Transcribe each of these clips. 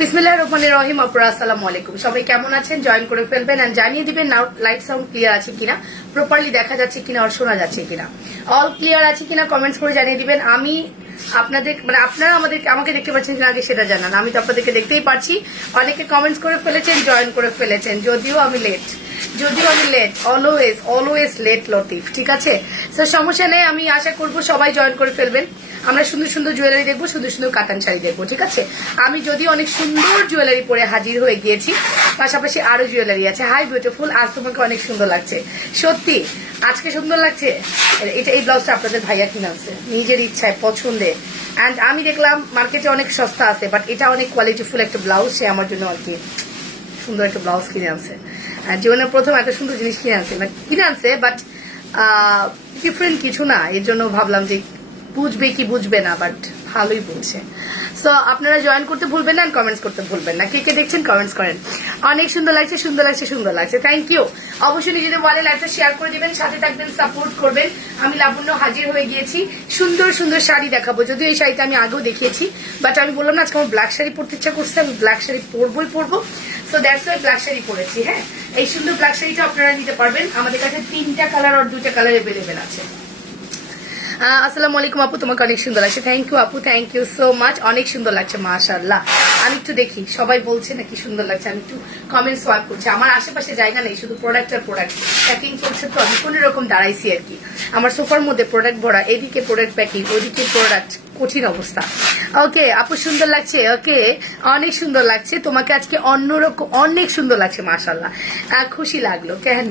বিসমিল্লাহির রহমানির রহিম। আপুরা আসসালামু আলাইকুম, সবাই কেমন আছেন? জয়েন করে ফেলবেন এন্ড জানিয়ে দিবেন নাও লাইট সাউন্ড ক্লিয়ার আছে কিনা, প্রপারলি দেখা যাচ্ছে কিনা আর শোনা যাচ্ছে কিনা, অল ক্লিয়ার আছে কিনা কমেন্টস করে জানিয়ে দিবেন। আমি আপনাদের মানে আপনারা আমাকে দেখতে পাচ্ছেন কিনা আগে সেটা জানান। আমি তো আপনাদেরকে দেখতেই পাচ্ছি, অনেকে কমেন্টস করে ফেলেছেন, জয়েন করে ফেলেছেন। যদিও আমি লেট অলওয়েজ লেট লতিফ, ঠিক আছে? তো সমস্যা নেই, আমি আশা করবো সবাই জয়েন করে ফেলবেন। আমরা সুন্দর সুন্দর জুয়েলারি দেখবো, সুন্দর সুন্দর কাতান শাড়ি দেখবো, ঠিক আছে? আমি যদি অনেক সুন্দর জুয়েলারি পরে হাজির হয়ে গিয়েছি, পাশাপাশি আরো জুয়েলারি আছে। হাই বিউটিফুল, আজ তোমাকে অনেক সুন্দর লাগছে। সত্যি আজকে সুন্দর লাগছে। এই ব্লাউজটা আপনাদের ভাইয়া কিনে আনছে নিজের ইচ্ছায়, পছন্দে। অ্যান্ড আমি দেখলাম মার্কেটে অনেক সস্তা আছে, বাট এটা অনেক কোয়ালিটিফুল একটা ব্লাউজ। সে আমার জন্য আর কি সুন্দর একটা ব্লাউজ কিনে আনছে। জীবনের প্রথম এত সুন্দর জিনিস কিনে আনছে, বাট ডিফারেন্ট কিছু না। এর জন্য ভাবলাম যে বুঝবে কি বুঝবে না, বাট ভালোই বলছে। সো আপনারা জয়েন করতে ভুলবেন না, কমেন্টস করতে ভুলবেন না। কে কে দেখছেন কমেন্টস করেন। অনেক সুন্দর লাগছে, সুন্দর লাগছে, সুন্দর লাগছে। Thank you. অবশ্যই নিজেদের ওয়ালে লাইভটা শেয়ার করে দিবেন, সাথে থাকবেন, সাপোর্ট করবেন। আমি লাবণ্য হাজির হয়ে গিয়েছি, সুন্দর সুন্দর শাড়ি দেখাবো। যদিও এই শাড়িটা আমি আগেও দেখিয়েছি, বাট আমি বললাম না আজকে আমার ব্ল্যাক শাড়ি পরতে ইচ্ছা করছে, আমি ব্ল্যাক শাড়ি পরবো। So that's why black sari পরেছি। হ্যাঁ, এই সুন্দর ব্ল্যাক শাড়িটা আপনারা নিতে পারবেন। আমাদের কাছে 3টা কালার আর 2টা কালার অ্যাভেলেবেল আছে। আসসালামু আলাইকুম আপু, তোমাকে অনেক সুন্দর লাগছে। থ্যাংক ইউ আপু, থ্যাংক ইউ সো মাচ। অনেক সুন্দর লাগছে মাশাআল্লাহ। আমি একটু দেখি সবাই বলছে নাকি সুন্দর লাগছে, আমি একটু কমেন্ট সোয়াইপ করছি। আমার আশেপাশে জায়গা নেই, শুধু প্রোডাক্ট আর প্রোডাক্ট প্যাকিং চলছে, তো আমি কোন রকম দাঁড়াইছি আর কি। আমার সোফার মধ্যে প্রোডাক্ট ভরা, এদিকে প্রোডাক্ট প্যাকিং, ওদিকে প্রোডাক্ট, কঠিন অবস্থা। ওকে আপু, সুন্দর লাগছে। ওকে, অনেক সুন্দর লাগছে তোমাকে আজকে, অন্যরকম অনেক সুন্দর লাগছে মাশাআল্লাহ। খুশি লাগলো কেন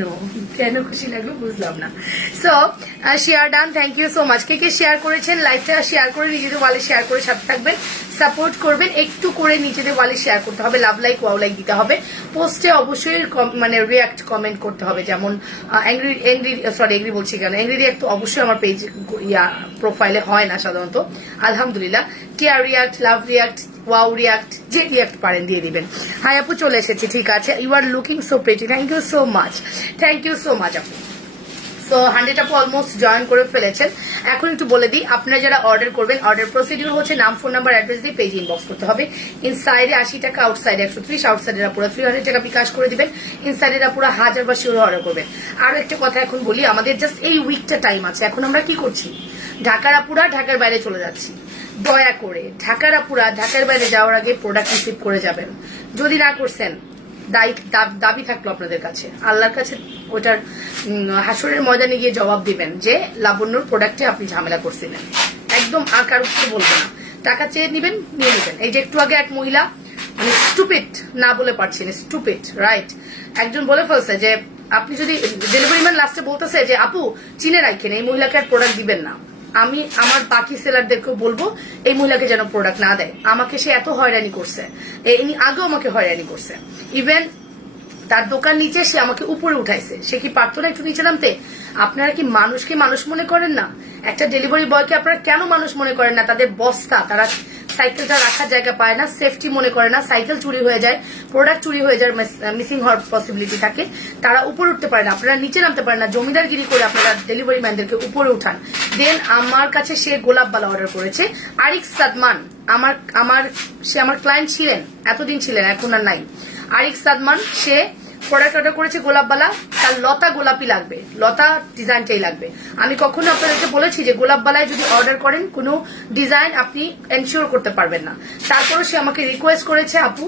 কেন খুশি লাগলো বুঝলাম না। So share done, thank you so much. কে কে শেয়ার করেছেন, লাইভটা শেয়ার করে নিজেদের ওয়ালে শেয়ার করে সাথে থাকবেন, সাপোর্ট করবেন। একটু করে নিজেদের ওয়ালে শেয়ার করতে হবে, লাভ লাইক ওয়াও লাইক দিতে হবে। পোস্টে অবশ্যই মানে রিয়াক্ট কমেন্ট করতে হবে, যেমন এংরি বলছি কেন, এংরি রিয়াক্ট তো অবশ্যই আমার পেজ প্রোফাইলে হয় না সাধারণত, আলহামদুলিল্লাহ। Care react, love react, wow react, যে রিয়াক্ট পারেন দিয়ে দিবেন। হাই আপু, চলে এসেছি, ঠিক আছে। You are looking so pretty, thank you so much, thank you so much আপু। সো 100 আপু অলমোস্ট জয়েন করে ফেলেছেন। এখন একটু বলে দিই, আপনারা যারা অর্ডার করবেন, অর্ডার প্রসিডিউর হচ্ছে নাম, ফোন নাম্বার, অ্যাড্রেস দিয়ে পেজ ইনবক্স করতে হবে। ইনসাইডে 80 টাকা, আউটসাইডে 130, আউটসাইডের পুরো 300 টাকা বিকাশ করে দিবেন, ইনসাইডের পুরো 1000 বা শিওর অর্ডার করবেন। আরো একটা কথা এখন বলি, আমাদের জাস্ট এই উইকটা টাইম আছে। এখন আমরা কি করছি, ঢাকার আপুরা ঢাকার বাইরে চলে যাচ্ছি। দয়া করে ঢাকার আপুরা ঢাকার বাইরে যাওয়ার আগে প্রোডাক্ট রিসিভ করে যাবেন। যদি না করছেন, দাবি থাকলো আপনাদের কাছে, আল্লাহর কাছে ওটার হাসরের ময়দানে গিয়ে জবাব দিবেন যে লাবণ্যর প্রোডাক্টে আপনি ঝামেলা করছিলেন। একদম আকার উঠতে বলবো না, টাকা চেয়ে নিয়ে নেবেন। এই যে একটু আগে এক মহিলা মানে স্টুপিড না বলে পারছেন, স্টুপিড রাইট, একজন বলে ফেলছে যে আপনি যদি ডেলিভারি ম্যান লাস্টে বলতেছে যে আপু চিনে রাখেন, এই মহিলাকে আর প্রোডাক্ট দিবেন না। আমি আমার বাকি সেলারদেরকেও বলবো এই মহিলাকে যেন প্রোডাক্ট না দেয়। আমাকে সে এত হয়রানি করছে, আগেও আমাকে হয়রানি করছে। ইভেন তার দোকান নিচে, সে আমাকে উপরে উঠাইছে। সে কি পারতো না একটু নিচে নামতে? আপনারা কি মানুষকে মানুষ মনে করেন না? একটা ডেলিভারি বয়কে আপনারা কেন মানুষ মনে করেন না? তাদের বস্তা, তারা সাইকেলটা রাখার জায়গা পায় না, সেফটি মনে করে না, সাইকেল চুরি হয়ে যায়, প্রোডাক্ট চুরি হয়ে যায়, মিসিং হওয়ার পসিবিলিটি থাকে, তারা উপরে উঠতে পারে না, আপনারা নিচে নামতে পারেন না। জমিদারগিরি করে আপনারা ডেলিভারি ম্যানদেরকে উপরে উঠান। দেন আমার কাছে সে গোলাপবালা অর্ডার করেছে। আরিক সাদমান সে আমার ক্লায়েন্ট ছিলেন, এতদিন ছিলেন, এখন আর নাই। আরিক সাদমান সে প্রোডাক্ট অর্ডার করেছে গোলাপবালা, তার লতা গোলাপি লাগবে, লতা ডিজাইনটাই লাগবে। আমি কখনো আপনাদেরকে বলেছি যে গোলাপবালায় যদি অর্ডার করেন কোনো ডিজাইন আপনি এনশিওর করতে পারবেন না। তারপরও সে আমাকে রিকোয়েস্ট করেছে আপু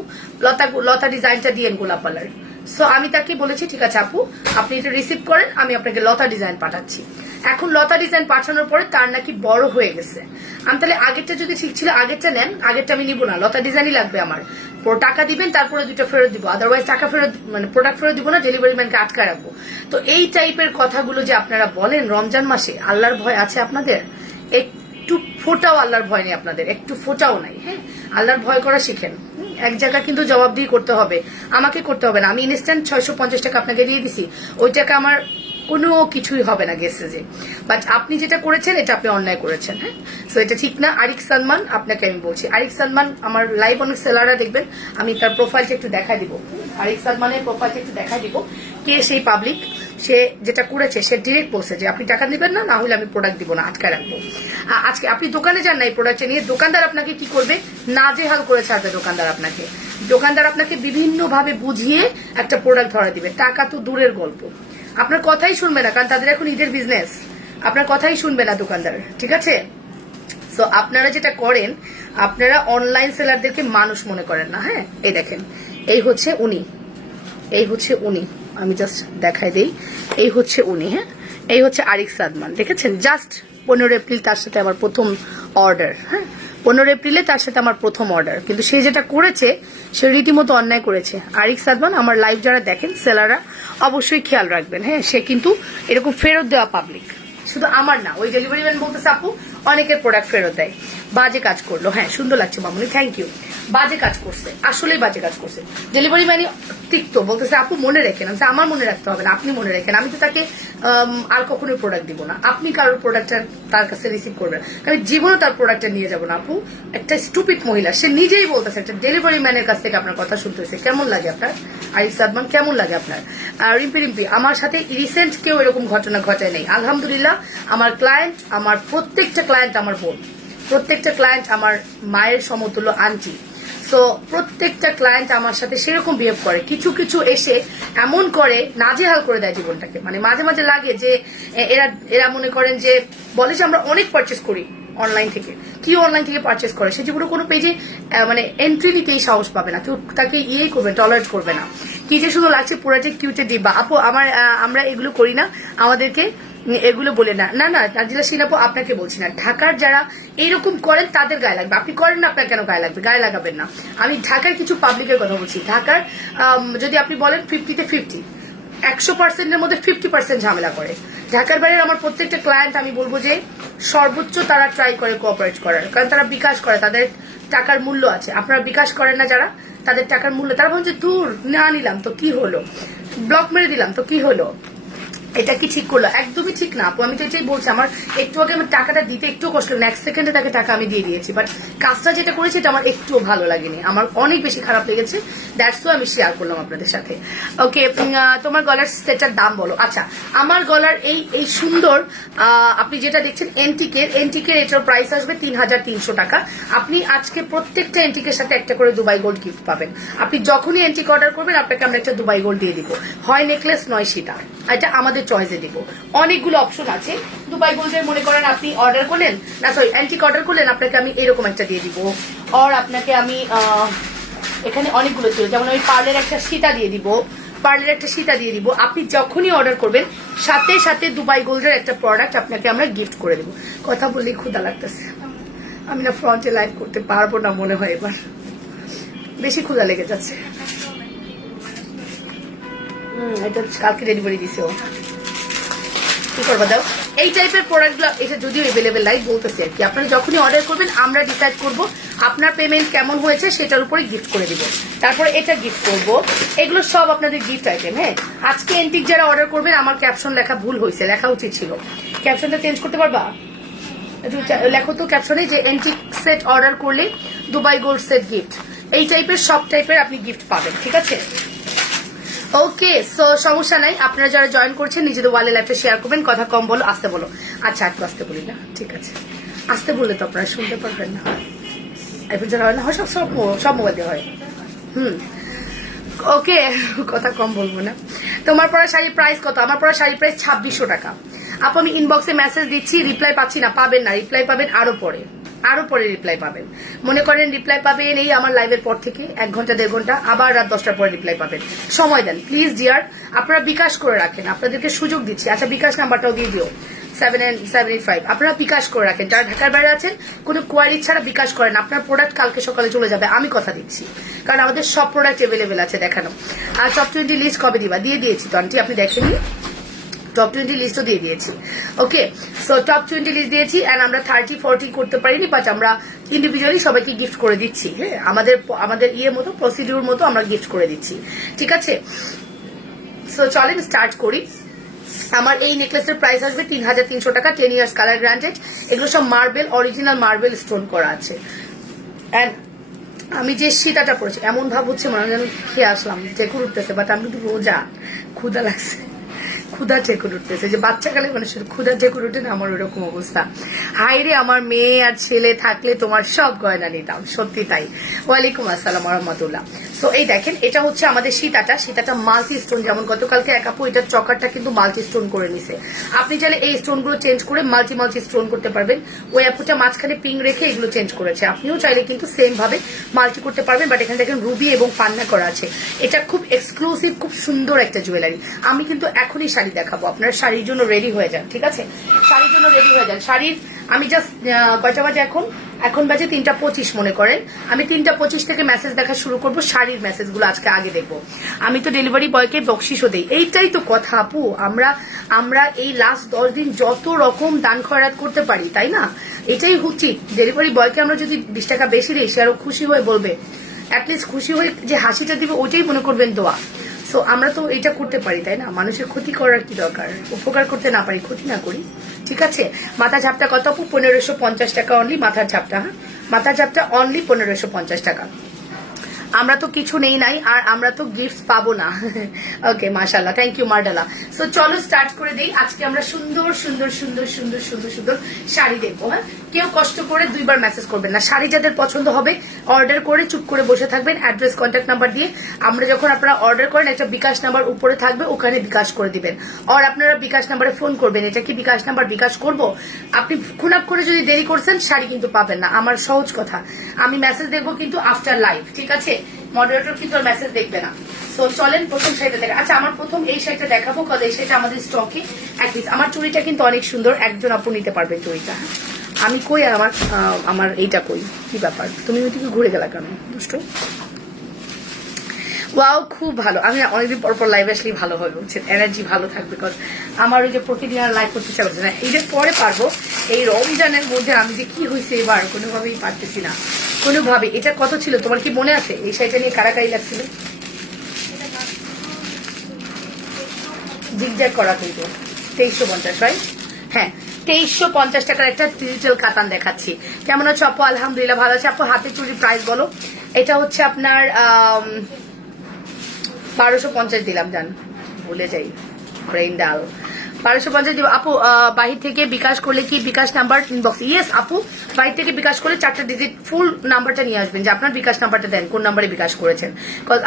লতা ডিজাইনটা দিয়েন গোলাপবালার। সো আমি তাকে বলেছি ঠিক আছে আপু, আপনি এটা রিসিভ করেন, আমি আপনাকে লতা ডিজাইন পাঠাচ্ছি। এখন লতা ডিজাইন পাঠানোর পরে তার নাকি বড় হয়ে গেছে। আমি তাহলে আগেরটা যদি ঠিক ছিল আগেরটা নেন, আগেরটা আমি নিব না, লতা ডিজাইনই লাগবে আমার। টাকা দিবেন, তারপরে 2টা ফেরত দিব, আদারওয়াইজ টাকা ফেরত মানে প্রোডাক্ট ফেরত দিব না, ডেলিভারি ম্যানকে আটকায় রাখবো। তো এই টাইপের কথাগুলো যে আপনারা বলেন রমজান মাসে, আল্লাহর ভয় আছে আপনাদের? একটু ফোটাও আল্লাহর ভয় নেই আপনাদের, একটু ফোটাও নাই। হ্যাঁ, আল্লাহর ভয় করা শিখেন। এক জায়গা কিন্তু জবাবদিহি করতে হবে, আমাকে করতে হবে না। আমি ইনস্ট্যান্ট 650 টাকা আপনাকে দিয়ে দিছি, ওই টাকা আমার কোনো কিছুই হবে না গেসেজে। বাট আপনি যেটা করেছেন এটা আপনি অন্যায় করেছেন। হ্যাঁ, সো এটা ঠিক না। আরিক সালমান আপনাকে আমি বলছি, আরিক সালমান আমার লাইভ অনেক সেলাররা দেখবেন, আমি তার প্রোফাইলটা একটু দেখাই দিব। আরিক সালমানের প্রোফাইলটা একটু দেখাই দিব, কে সেই পাবলিক সে যেটা করেছে সে ডিরেক্ট বলছে যে আপনি টাকা দিবেন না, না হলে আমি প্রোডাক্ট দিব না, আটকে রাখবো। আজকে আপনি দোকানে যান না এই প্রোডাক্টটা নিয়ে, দোকানদার আপনাকে কি করবে, নাজেহাল করে ছাড়বে দোকানদার আপনাকে বিভিন্ন ভাবে বুঝিয়ে একটা প্রোডাক্ট ধরা দিবে, টাকা তো দূরের গল্প, আপনার কথাই শুনবে না, কারণ তাদের এখন ঈদের বিজনেস, আপনার কথাই শুনবে না দোকানদার, ঠিক আছে। সো আপনারা যেটা করেন, আপনারা অনলাইন সেলারদেরকে মানুষ মনে করেন না। হ্যাঁ, এই দেখেন, এই হচ্ছে উনি, আমি জাস্ট দেখাই দেই, এই হচ্ছে উনি। হ্যাঁ, এই হচ্ছে আরিক সাদমান, দেখেছেন, জাস্ট 15 এপ্রিল তার সাথে আমার প্রথম অর্ডার। হ্যাঁ, 15 এপ্রিলে তার সাথে আমার প্রথম অর্ডার, কিন্তু সে যেটা করেছে সে রীতিমতো অন্যায় করেছে। আরিক সাদমান, আমার লাইভ যারা দেখেন সেলাররা অবশ্যই খেয়াল রাখবেন। হ্যাঁ, সে কিন্তু এরকম ফেরত দেওয়া পাবলিক, শুধু আমার না, ওই ডেলিভারি ম্যান বলতেছে আপু অনেকের প্রোডাক্ট ফেরত দেয়, বাজে কাজ করলো। হ্যাঁ, সুন্দর লাগছে মামুনি, থ্যাংক ইউ। বাজে কাজ করছে, আসলেই বাজে কাজ করছে। ডেলিভারি ম্যানই তিক্ত, বলতেছে আপু মনে রেখেন, আমার মনে রাখতে হবে না, আপনি মনে রেখেন, আমি তো তাকে আর কখনোই প্রোডাক্ট দিব না, আপনি কারোর প্রোডাক্টটা তার কাছে রিসিভ করবেন, আমি জীবনে তার প্রোডাক্টটা নিয়ে যাবো না। আপু একটা স্টুপিড মহিলা, সে নিজেই বলতেছে, একটা ডেলিভারি ম্যানের কাছ থেকে আপনার কথা শুনতে হয়েছে, কেমন লাগে আপনার আরিফ সাদমান, কেমন লাগে আপনার? রিম্পি, আমার সাথে রিসেন্ট কেউ এরকম ঘটনা ঘটায় নেই, আলহামদুলিল্লাহ। আমার ক্লায়েন্ট, আমার প্রত্যেকটা ক্লায়েন্ট আমার বোন, প্রত্যেকটা ক্লায়েন্ট আমার মায়ের সমতুল্য আন্টি। সো প্রত্যেকটা ক্লায়েন্ট আমার সাথে সেরকম বিহেভ করে, কিছু কিছু এসে এমন করে নাজেহাল করে দেয় জীবনটাকে। মানে মাঝে মাঝে লাগে যে এরা মনে করেন যে বলে যে আমরা অনেক পারচেস করি অনলাইন থেকে, কি অনলাইন থেকে পারচেস করে, সে জীবনে কোনো পেজে মানে এন্ট্রি নিতেই সাহস পাবে না, কেউ তাকে ইয়েই করবে, টলারেট করবে না। কি যে শুধু লাগছে পুরাটে কিউটে ডিব্বা। আপু আমরা এগুলো করি না, আমাদেরকে এগুলো বলে না, না না নাজিলা সিনাপু আপনাকে বলছি না, ঢাকার যারা এইরকম করেন তাদের গায়ে লাগবে, আপনি করেন না আপনার কেন গায়ে লাগবে, গায়ে লাগাবেন না। আমি ঢাকার কিছু পাবলিকের কথা বলছি, ঢাকার যদি আপনি বলেন 50-তে 50, 100%-এর মধ্যে 50% ঝামেলা করে। ঢাকার বাইরের আমার প্রত্যেকটা ক্লায়েন্ট আমি বলবো যে সর্বোচ্চ তারা ট্রাই করে কোঅপারেট করার, কারণ তারা বিকাশ করে, তাদের টাকার মূল্য আছে। আপনারা বিকাশ করেন না যারা, তাদের টাকার মূল্য, তারা বলছে দূর না নিলাম তো কি হলো, ব্লক মেরে দিলাম তো কি হলো, এটা কি ঠিক করলো? একদমই ঠিক না আপু, আমি তো এটাই বলছি। আমার একটু আগে আমার টাকাটা দিতে একটু কষ্ট, নেক্সট সেকেন্ডে তাকে টাকা আমি দিয়ে দিয়েছি, বাট কাজটা যেটা করেছি এটা আমার একটুও ভালো লাগেনি, আমার অনেক বেশি খারাপ লেগেছে, দ্যাটস ওয়াই আমি শেয়ার করলাম আপনাদের সাথে। ওকে, তোমার গলার সেটার দাম বলো। আচ্ছা, আমার গলার এই সুন্দর আপনি যেটা দেখছেন এন্টিকের এটার প্রাইস আসবে 3300 টাকা। আপনি আজকে প্রত্যেকটা এন্টিকের সাথে একটা করে দুবাই গোল্ড গিফট পাবেন। আপনি যখনই এন্টিক অর্ডার করবেন আপনাকে আমরা একটা দুবাই গোল্ড দিয়ে দিব, হয় নেকলেস নয় সীতা, এটা আমাদের চয়েসে দিব। অনেকগুলো অপশন আছে দুবাই গোল্ডের, মনে করেন আপনি অর্ডার করলেন, না সরি অ্যান্টিক অর্ডার করলেন, আপনাকে আমি এরকম একটা দিয়ে দিব, আর আপনাকে আমি এখানে অনেকগুলো ছিল, যেমন ওই পার্লের একটা সীতা দিয়ে দিব, আপনি যখনই অর্ডার করবেন সাথে সাথে দুবাই গোল্ডের একটা প্রোডাক্ট আপনাকে আমরা গিফট করে দেবো। কথা বললেই ক্ষুধা লাগতেছে, আমি না ফ্রন্টে লাইভ করতে পারবো না মনে হয়, এবার বেশি ক্ষুধা লেগে যাচ্ছে। এটা কালকে ডেলিভারি দিছে ও, কি করবা দাও। এই টাইপের প্রোডাক্টগুলো এটা যদিও এভেলেবেল নাই বলতেছি আর কি, আপনারা যখনই অর্ডার করবেন আমরা ডিসাইড করব আপনার পেমেন্ট কেমন হয়েছে সেটার উপরে গিফট করে দিব, তারপরে এটা গিফট করব। এগুলো সব আপনাদের গিফট আইটেম। হ্যাঁ, আজকে এন্টিক যারা অর্ডার করবেন, আমার ক্যাপশন লেখা ভুল হয়েছে, লেখা উচিত ছিল, ক্যাপশনটা চেঞ্জ করতে পারবা? একটু লেখো তো ক্যাপশনে যে এন্টিক সেট অর্ডার করলে দুবাই গোল্ড সেট গিফট, এই টাইপের সব টাইপের আপনি গিফট পাবেন, ঠিক আছে। ওকে, সো সমস্যা নাই, আপনারা যারা জয়েন করছেন নিজেদের ওয়ালে লাইফে শেয়ার করবেন, কথা কম বলো, আসতে বলো। আচ্ছা, একটু আসতে বলি না, ঠিক আছে, আসতে বললে তো আপনারা শুনতে পারবেন না, এখন যারা হয় না হয় সব মোবাইল দিয়ে হয়। ওকে, কথা কম বলবো না। তোমার পরা শাড়ির প্রাইস কত? আমার পরা শাড়ির প্রাইস 2600 টাকা। আপু আমি ইনবক্সে মেসেজ দিচ্ছি, রিপ্লাই পাচ্ছি না, পাবেন না, রিপ্লাই পাবেন আরো পরে রিপ্লাই পাবেন। মনে করেন রিপ্লাই পাবেন এই আমার লাইভের পর থেকে 1 ঘন্টা 1.5 ঘন্টা, আবার রাত 10টার পরে রিপ্লাই পাবেন। সময় দেন প্লিজ ডিয়ার, আপনারা বিকাশ করে রাখেন, আপনাদেরকে সুযোগ দিচ্ছি। আচ্ছা, বিকাশ নাম্বারটাও দিয়ে দিও, 785। আপনারা বিকাশ করে রাখেন, যারা ঢাকার বাইরে আছেন কোনো কোয়ারি ছাড়া বিকাশ করেন, আপনার প্রোডাক্ট কালকে সকালে চলে যাবে, আমি কথা দিচ্ছি, কারণ আমাদের সব প্রোডাক্ট এভেলেবেল আছে দেখানো। আর টপ 20 লিস্ট কবে দিবা? দিয়ে দিয়েছি তো আন্টি, আপনি দেখেননি, টপ 20 লিস্টও দিয়ে দিয়েছি। ওকে, সো টপ 20 লিস্ট দিয়েছি, এন্ড আমরা 30-40 করতে পারিনি, বাট আমরা ইন্ডিভিজুয়ালি সবাইকে গিফট করে দিচ্ছি। হ্যাঁ, আমাদের ইয়ে মতো প্রসিডিউর মতো আমরা গিফট করে দিচ্ছি, ঠিক আছে। সো চলেন স্টার্ট করি। আমার এই নেকলেসের প্রাইস আসবে 3300 টাকা, 10 ইয়ার্স কালার গ্রান্টেড। এগুলো সব মার্বেল, অরিজিনাল মার্বেল স্টোন করা আছে। এন্ড আমি যে সীতাটা পরেছি এমন ভাব হচ্ছে মনে যেন খেয়ে আসলাম, ঢেকুর উঠতেছে, বাট আমি কিন্তু রোজা, ক্ষুধা লাগছে, ক্ষুধা ঠেকুর উঠতেছে, যে বাচ্চাকালে মানুষের ক্ষুধা ঠেকুর উঠে না, আমার ওরকম অবস্থা। হাই রে, আমার মেয়ে আর ছেলে থাকলে তোমার সব গয়না নিতাম, সত্যি তাই। ওয়ালাইকুম আসসালাম রহমতুল্লাহ। সো এই দেখেন, এটা হচ্ছে আমাদের সীতাটা মাল্টি স্টোন। যেমন গতকালকে এক আপু এটার চকারটা কিন্তু মাল্টি স্টোন করে নিছে, আপনি চাইলে এই স্টোন গুলো চেঞ্জ করে মাল্টি স্টোন করতে পারবেন। ওই আপুটা মাঝখানে পিং রেখে এগুলো চেঞ্জ করেছে, আপনিও চাইলে কিন্তু সেম ভাবে মাল্টি করতে পারবেন। বাট এখানে দেখেন রুবি এবং পান্না করা আছে। এটা খুব এক্সক্লুসিভ, খুব সুন্দর একটা জুয়েলারি। আমি কিন্তু এখনই শাড়ি দেখাবো, আপনারা শাড়ির জন্য রেডি হয়ে যান, ঠিক আছে? শাড়ির জন্য রেডি হয়ে যান। শাড়ির আমি জাস্ট কয়টা বাজে এখন বাজে 3:25 মনে করেন। আমি 3:25 থেকে মেসেজ দেখা শুরু করবো, শাড়ির মেসেজগুলো আজকে আগে দেখবো। আমি তো ডেলিভারি বয়কে বকশিসও দেই, এইটাই তো কথা আপু। আমরা এই লাস্ট 10 দিন যত রকম দান খয়রাত করতে পারি, তাই না? এটাই উচিত। ডেলিভারি বয়কে আমরা যদি 20 টাকা বেশি দিই, সে আরো খুশি হয়ে বলবে, অ্যাটলিস্ট খুশি হয়ে যে হাসিটা দিবে ওইটাই মনে করবেন দোয়া। সো আমরা তো এটা করতে পারি, তাই না? মানুষের ক্ষতি করার কি দরকার? উপকার করতে না পারি, ক্ষতি না করি, ঠিক আছে? মাথা ঝাপটা কত আপু? 1550 টাকা অনলি মাথার ঝাপটা। হ্যাঁ, মাথার ঝাপটা অনলি 1550 টাকা। আমরা তো কিছু নেই নাই, আর আমরা তো গিফট পাবো না। ওকে, মাশাআল্লাহ, থ্যাংক ইউ মার্ডালা। সো চলো স্টার্ট করে দেই। আজকে আমরা সুন্দর সুন্দর সুন্দর সুন্দর সুন্দর সুন্দর শাড়ি দেখবো। হ্যাঁ, কেউ কষ্ট করে 2বার মেসেজ করবেন না। শাড়ি যাদের পছন্দ হবে অর্ডার করে চুপ করে বসে থাকবেন, অ্যাড্রেস কন্ট্যাক্ট নাম্বার দিয়ে। আমরা যখন আপনারা অর্ডার করেন, একটা বিকাশ নাম্বার উপরে থাকবে, ওখানে বিকাশ করে দিবেন। আর আপনারা বিকাশ নাম্বারে ফোন করবেন। এটা কি বিকাশ নাম্বার, বিকাশ করব? আপনি খুনাপ করে যদি দেরি করছেন, শাড়ি কিন্তু পাবেন না। আমার সহজ কথা, আমি মেসেজ দেখবো কিন্তু আফটার লাইভ, ঠিক আছে? মডারেটর কিন্তু আর মেসেজ দেখবে না। সো চলেন প্রথম শাড়িটা দেখা। আচ্ছা, আমার প্রথম এই শাড়িটা দেখাবো, কারণ এই শাড়িটা আমাদের স্টকে অ্যাটলিস্ট। আমার চুড়িটা কিন্তু অনেক সুন্দর, একজন আপু নিতে পারবেন চুড়িটা। আমি কই, আর আমার এইটা কই? কি ব্যাপার, তুমি ওইদিকে ঘুরে গেলা কেন দুষ্ট? ওয়াও, খুব ভালো। আমি অনেকদিন পর লাইভ আসলেই ভালো হবে, বুঝছেন? এনার্জি ভালো থাকবে। বিকজ আমার ওই যে প্রতিদিন আর লাইভ করতে চাচ্ছে না, ঈদের পরে পারবো। এই রমজানের মধ্যে আমি যে কি হয়েছে এবার, কোনোভাবেই পারতেছি না, কোনোভাবে। এটা কত ছিল তোমার কি মনে আছে? এই শাড়িটা নিয়ে কারাকারি লাগছিল, জিগজ্যাগ করা কিন্তু 2350, রাইট? হ্যাঁ, 2350 টাকার একটা ডিজিটাল কাতান দেখাচ্ছি। কেমন আছো আপু? আলহামদুলিল্লাহ ভালো আছে আপু। হাতে চুরির প্রাইস বলো। এটা হচ্ছে আপনার 1250 দিলাম, জান ভুলে যাই, ব্রেইন ডাল। 1250 দিব আপু। বাহির থেকে বিকাশ করলে কি বিকাশ নাম্বার ইনবক্স? ইয়েস আপু, বাহির থেকে বিকাশ করলে 4টা ডিজিট ফুল নাম্বারটা নিয়ে আসবেন, যে আপনার বিকাশ নাম্বারটা দেন, কোন নাম্বারে বিকাশ করেছেন।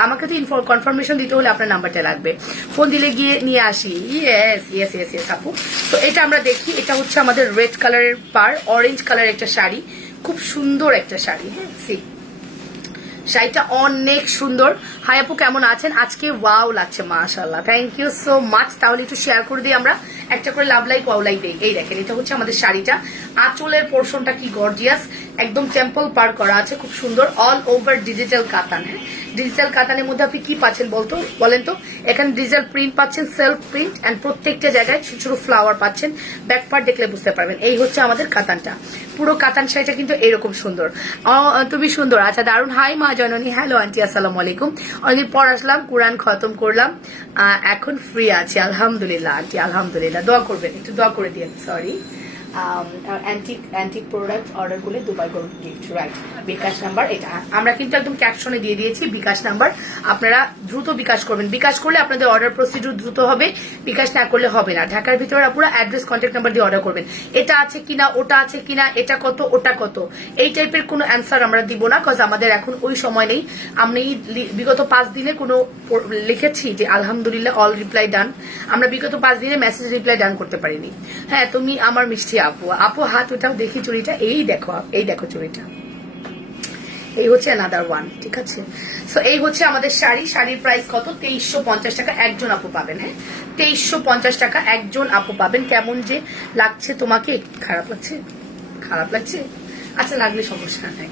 আমাকে তো কনফার্মেশন দিতে হলে আপনার নাম্বারটা লাগবে। ফোন দিলে গিয়ে নিয়ে আসি। ইয়েস ইয়েস ইয়েস ইয়েস আপু। তো এটা আমরা দেখি। এটা হচ্ছে আমাদের রেড কালারের পার অরেঞ্জ কালারের একটা শাড়ি, খুব সুন্দর একটা শাড়ি। হ্যাঁ, সি শাড়িটা অনেক সুন্দর। হাই আপু, কেমন আছেন? আজকে ওয়াও লাগছে, মাশাআল্লাহ, থ্যাংক ইউ সো মাচ। তাহলে একটু শেয়ার করে দিই, আমরা একটা করে লাভ লাইক ওয়াও লাইক দিই। এই দেখেন, এটা হচ্ছে আমাদের শাড়িটা। আঁচলের পোর্শনটা কি গর্জিয়াস, একদম টেম্পল পার করা আছে, খুব সুন্দর। অল ওভার ডিজিটাল কাতান। হ্যাঁ, ডিজিটাল কাতানের মধ্যে আপনি কি পাচ্ছেন বলেন তো? এখানে ডিজিটাল প্রিন্ট পাচ্ছেন, সেলফ প্রিন্ট, এন্ড প্রত্যেকটা জায়গায় ছোট ছোট ফ্লাওয়ার পাচ্ছেন। ব্যাক পার্ট দেখলে বুঝতে পারবেন। এই হচ্ছে আমাদের কাতানটা। পুরো কাতান শাড়িটা কিন্তু এরকম সুন্দর। তুমি সুন্দর। আচ্ছা, দারুন। হাই মা জননী। হ্যালো আন্টি, আসসালামু আলাইকুম। অনেকদিন পর আসলাম, কোরআন খতম করলাম, এখন ফ্রি আছি আলহামদুলিল্লাহ আন্টি, আলহামদুলিল্লাহ। দোয়া করবেন, একটু দোয়া করে দিন। সরি, অ্যান্টিক প্রোডাক্ট অর্ডার করলে দুবাই গোল্ড গিফট, রাইট? বিকাশ নাম্বার এটা আমরা কিন্তু একদম ক্যাপশনে দিয়ে দিয়েছি, বিকাশ নাম্বার। আপনারা দ্রুত বিকাশ করবেন। বিকাশ করলে আপনাদের অর্ডার প্রসিডিউর দ্রুত হবে, বিকাশ না করলে হবে না। ঢাকার ভিতরে আপনারা অ্যাড্রেস কন্ট্যাক্ট নাম্বার দিয়ে অর্ডার করবেন। এটা আছে কিনা, ওটা আছে কিনা, এটা কত, ওটা কত, এই টাইপের কোনো অ্যান্সার আমরা দিব না, কজ আমাদের এখন ওই সময় নেই। আমি বিগত 5 দিনে কোনো লিখেছি যে আলহামদুলিল্লাহ অল রিপ্লাই ডান, আমরা বিগত 5 দিনে মেসেজ রিপ্লাই ডান করতে পারিনি। হ্যাঁ, তুমি আমার মিষ্টি আপু হাত ওটাও দেখি চুড়িটা। এই দেখো চুড়িটা, এই হচ্ছে অ্যানাদার ওয়ান, ঠিক আছে? সো এই হচ্ছে আমাদের শাড়ি। শাড়ির প্রাইস কত? 2350 টাকা, একজন আপু পাবেন। হ্যাঁ, 2350 টাকা একজন আপু পাবেন। কেমন যে লাগছে তোমাকে? খারাপ লাগছে? খারাপ লাগছে? আচ্ছা, লাগলে সমস্যা নাই।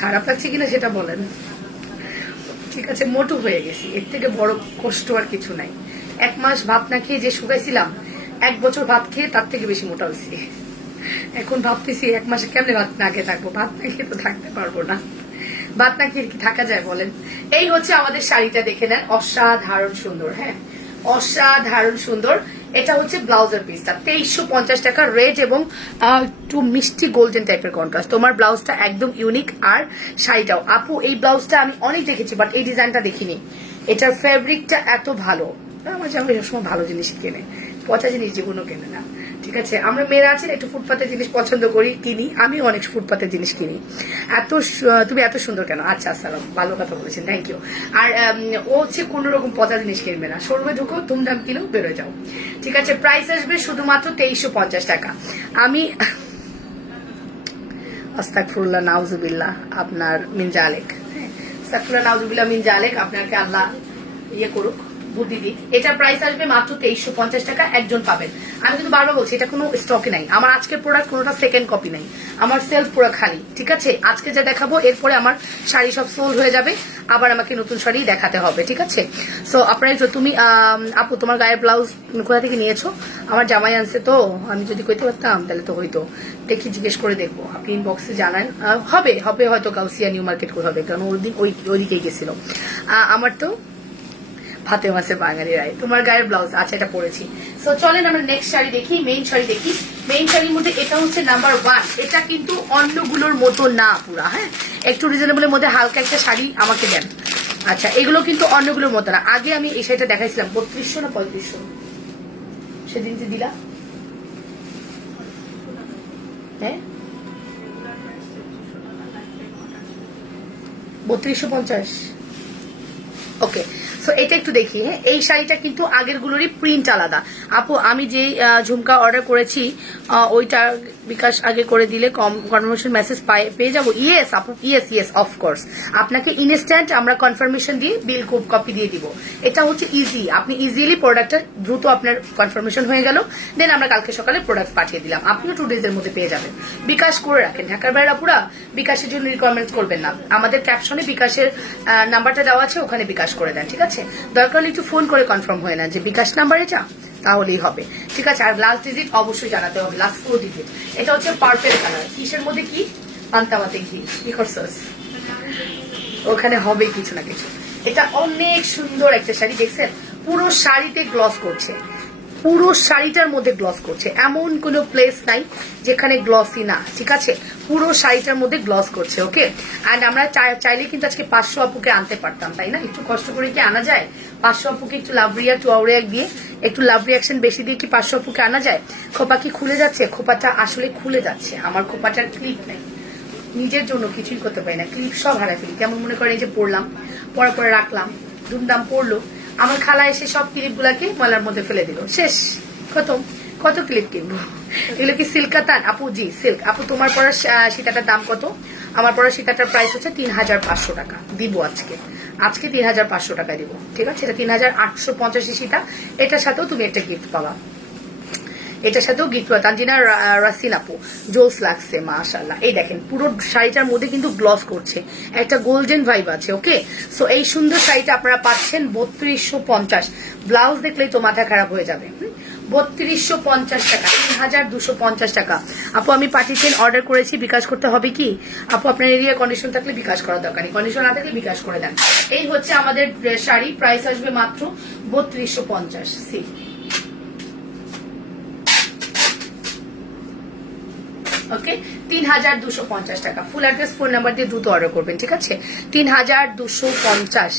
খারাপ লাগছে কিনা সেটা বলেন, ঠিক আছে? মোটু হয়ে গেছি, এর থেকে বড় কষ্ট আর কিছু নাই। 1 মাস ভাত না খেয়ে যে শুকাইছিলাম, 1 বছর ভাত খেয়ে তার থেকে বেশি মোটা হয়েছি। এখন ভাবতেছি 1 মাসে কেমনে ভাত না খেয়ে থাকবো। ভাত না খেয়ে তো থাকতে পারবো না, ভাত না খেয়ে কি থাকা যায় বলেন? এই হচ্ছে আমাদের শাড়িটা, দেখে নেন, অসাধারণ সুন্দর। হ্যাঁ, অসাধারণ সুন্দর। এটা হচ্ছে ব্লাউজের পিসটা, 2350 টাকা। রেড এবং একটু মিষ্টি গোল্ডেন টাইপের কন্ট্রাস্ট। তোমার ব্লাউজটা একদম ইউনিক, আর শাড়িটাও। আপু এই ব্লাউজটা আমি অনেক দেখেছি, বাট এই ডিজাইনটা দেখিনি। এটার ফেব্রিকটা এত ভালো, আমার জামাই সবসময় ভালো জিনিসই কেনে, পচা জিনিস জীবনও কেনে না। ঠিক আছে, আমরা মেয়েরা আছি একটু ফুটপাতের জিনিস পছন্দ করি, কিনি, আমি অনেক ফুটপাতের জিনিস কিনি। তুমি এত সুন্দর কেন? আচ্ছা আসসালাম, ভালো কথা বলেছেন, থ্যাংক ইউ। আর ও হচ্ছে কোনো রকম পচা জিনিস কিনবে না, শোরুমে ঢুকো ধুমধাম কিনেও বেরোয় যাও। ঠিক আছে, প্রাইস আসবে শুধুমাত্র 2350 টাকা। আমি আস্তাগফিরুল্লাহ নাউজুবিল্লাহ আপনার মিন জালেক, আস্তাগফিরুল্লাহ নাউজুবিল্লাহ মিন জালেক, আপনাকে আল্লাহ ইয়ে করুক, বুদ্ধি দিক। এটা প্রাইস আসবে মাত্র 2350 টাকা, একজন পাবেন। আমি কিন্তু বারবার বলছি এটা কোনো স্টকে নাই, আমার আজকের প্রোডাক্ট কোনোটা সেকেন্ড কপি নাই, আমার সেলফ পুরো খালি। ঠিক আছে, আজকে যা দেখাবো এরপরে আমার শাড়ি সব সোল্ড হয়ে যাবে, আবার আমাকে নতুন শাড়ি দেখাতে হবে। ঠিক আছে, সো আপনারা তুমি আপু তোমার গায়ের ব্লাউজ কোথা থেকে নিয়েছো? আমার জামাই আনছে, তো আমি যদি কইতে পারতাম তাহলে তো হইতো, দেখি জিজ্ঞেস করে দেখবো, আপনি ইনবক্সে জানান। হবে হবে হয়তো গাউসিয়া নিউ মার্কেট করে হবে, কারণ ওই দিন ওইদিকেই গেছিল। আমার তো ভাতে মাসে বাঙালি রায়, তোমার গায়ের ব্লাউজ, আচ্ছা এটা পরেছি। সো চলেন আমরা নেক্সট শাড়ি দেখি, মেইন শাড়ি দেখি। মেইন শাড়ির মধ্যে এটা হচ্ছে নাম্বার 1, এটা কিন্তু অন্যগুলোর মতো না পুরা, হ্যাঁ একটু রিজনেবলের মধ্যে হালকা একটা শাড়ি আমাকে দেন। আচ্ছা, এগুলো কিন্তু অন্যগুলোর মতো না। আগে আমি এই শাড়িটা দেখাইছিলাম 3200 না 3500, সেদিন যে দিলা, হ্যাঁ 3250। ওকে, সো এটা একটু দেখি। হ্যাঁ, এই শাড়িটা কিন্তু আগের গুলোরই প্রিন্ট আলাদা। আপু আমি যে ঝুমকা অর্ডার করেছি ওইটা বিকাশ আগে করে দিলে কনফার্মেশন মেসেজ পেয়ে যাবো? ইয়েস আপু, ইয়েস ইয়েস অফকোর্স, আপনাকে ইনস্ট্যান্ট আমরা কনফার্মেশন দিয়ে বিল কপি দিয়ে দিব। এটা হচ্ছে ইজি, আপনি ইজিলি প্রোডাক্টটা দ্রুত আপনার কনফার্মেশন হয়ে গেল, দেন আমরা কালকে সকালে প্রোডাক্ট পাঠিয়ে দিলাম, আপনিও 2 ডেজের মধ্যে পেয়ে যাবেন। বিকাশ করে রাখেন, ঢাকার বাইরে আপুরা বিকাশের জন্য রিকোয়ারমেন্টস করবেন না, আমাদের ক্যাপশনে বিকাশের নাম্বারটা দেওয়া আছে, ওখানে বিকাশ করে দেন। ঠিক আছে, দরকার হলে একটু ফোন করে কনফার্ম হয়ে নেন যে বিকাশ নাম্বার এটা, তাহলেই হবে। ঠিক আছে, আর লাস্ট ডিজিট অবশ্যই জানাতে হবে, লাস্ট 4 ডিজিট। এটা হচ্ছে পার্পল কালার, কিসের মধ্যে কি পান্তামাতে ঘি, কি করছস ওখানে হবে কিছু না কিছু। এটা অনেক সুন্দর একটা শাড়ি, দেখছেন পুরো শাড়িতে গ্লস করছে, পুরো শাড়িটার মধ্যে গ্লস করছে, এমন কোনো প্লেস নাই যেখানে গ্লসি না। ঠিক আছে, পুরো শাড়িটার মধ্যে গ্লস করছে। ওকে, অ্যান্ড আমরা চাইলে কিন্তু আজকে 500 আপুকে আনতে পারতাম, তাই না? একটু কষ্ট করে কি আনা যায়? 500 আপুকে একটু লাভ রিয়া টু আউরিয়াক দিয়ে, একটু লাভ রিয়াকশন বেশি দিয়ে কি 500 আপুকে আনা যায়? খোপা কি খুলে যাচ্ছে? খোপাটা আসলে খুলে যাচ্ছে, আমার খোপাটার ক্লিপ নেই, নিজের জন্য কিছুই করতে পারি না, ক্লিপ সব হারা ফেলি। কেমন মনে করেন যে পড়লাম, পড়ার পরে রাখলাম, দুমদাম পড়লো, আমার খালা এসে সব ক্লিপ গুলাকে ময়লার মধ্যে ফেলে দিল, শেষ খতম। কত ক্লিপ কিনবো? এগুলো কি সিল্ক কাতান? আপু জি সিল্ক। আপু তোমার পড়ার সীতাটার দাম কত? আমার পড়ার সীতাটার প্রাইস হচ্ছে 3500 টাকা দিব আজকে, 3500 টাকা দিব। ঠিক আছে, এটা 3850 সীতা, এটার সাথেও তুমি একটা গিফট পাবা, এটার সাথেও গিফট পাবা। তানজিনা রাসিন আপু জোস লাগছে মাশাআল্লাহ। এই দেখেন পুরো শাড়িটার মধ্যে কিন্তু গ্লস করছে, একটা গোল্ডেন ভাইব আছে। ওকে, সো এই সুন্দর শাড়িটা আপনারা পাচ্ছেন 3250। ব্লাউজ দেখলেই তো মাথা খারাপ হয়ে যাবে। 3250 টাকা, 3250 টাকা। আপু আমি পার্টি চেন অর্ডার করেছি, বিকাশ করতে হবে কি? আপু আপনার এরিয়া কন্ডিশন থাকলে বিকাশ করার দরকার নেই, কন্ডিশন না থাকলে বিকাশ করে দেন। এই হচ্ছে আমাদের শাড়ি, প্রাইস আসবে মাত্র 3250। সি ওকে, 3250 টাকা। ফুল অ্যাড্রেস ফোন নাম্বার দিয়ে দ্রুত অর্ডার করবেন। ঠিক আছে, 3250।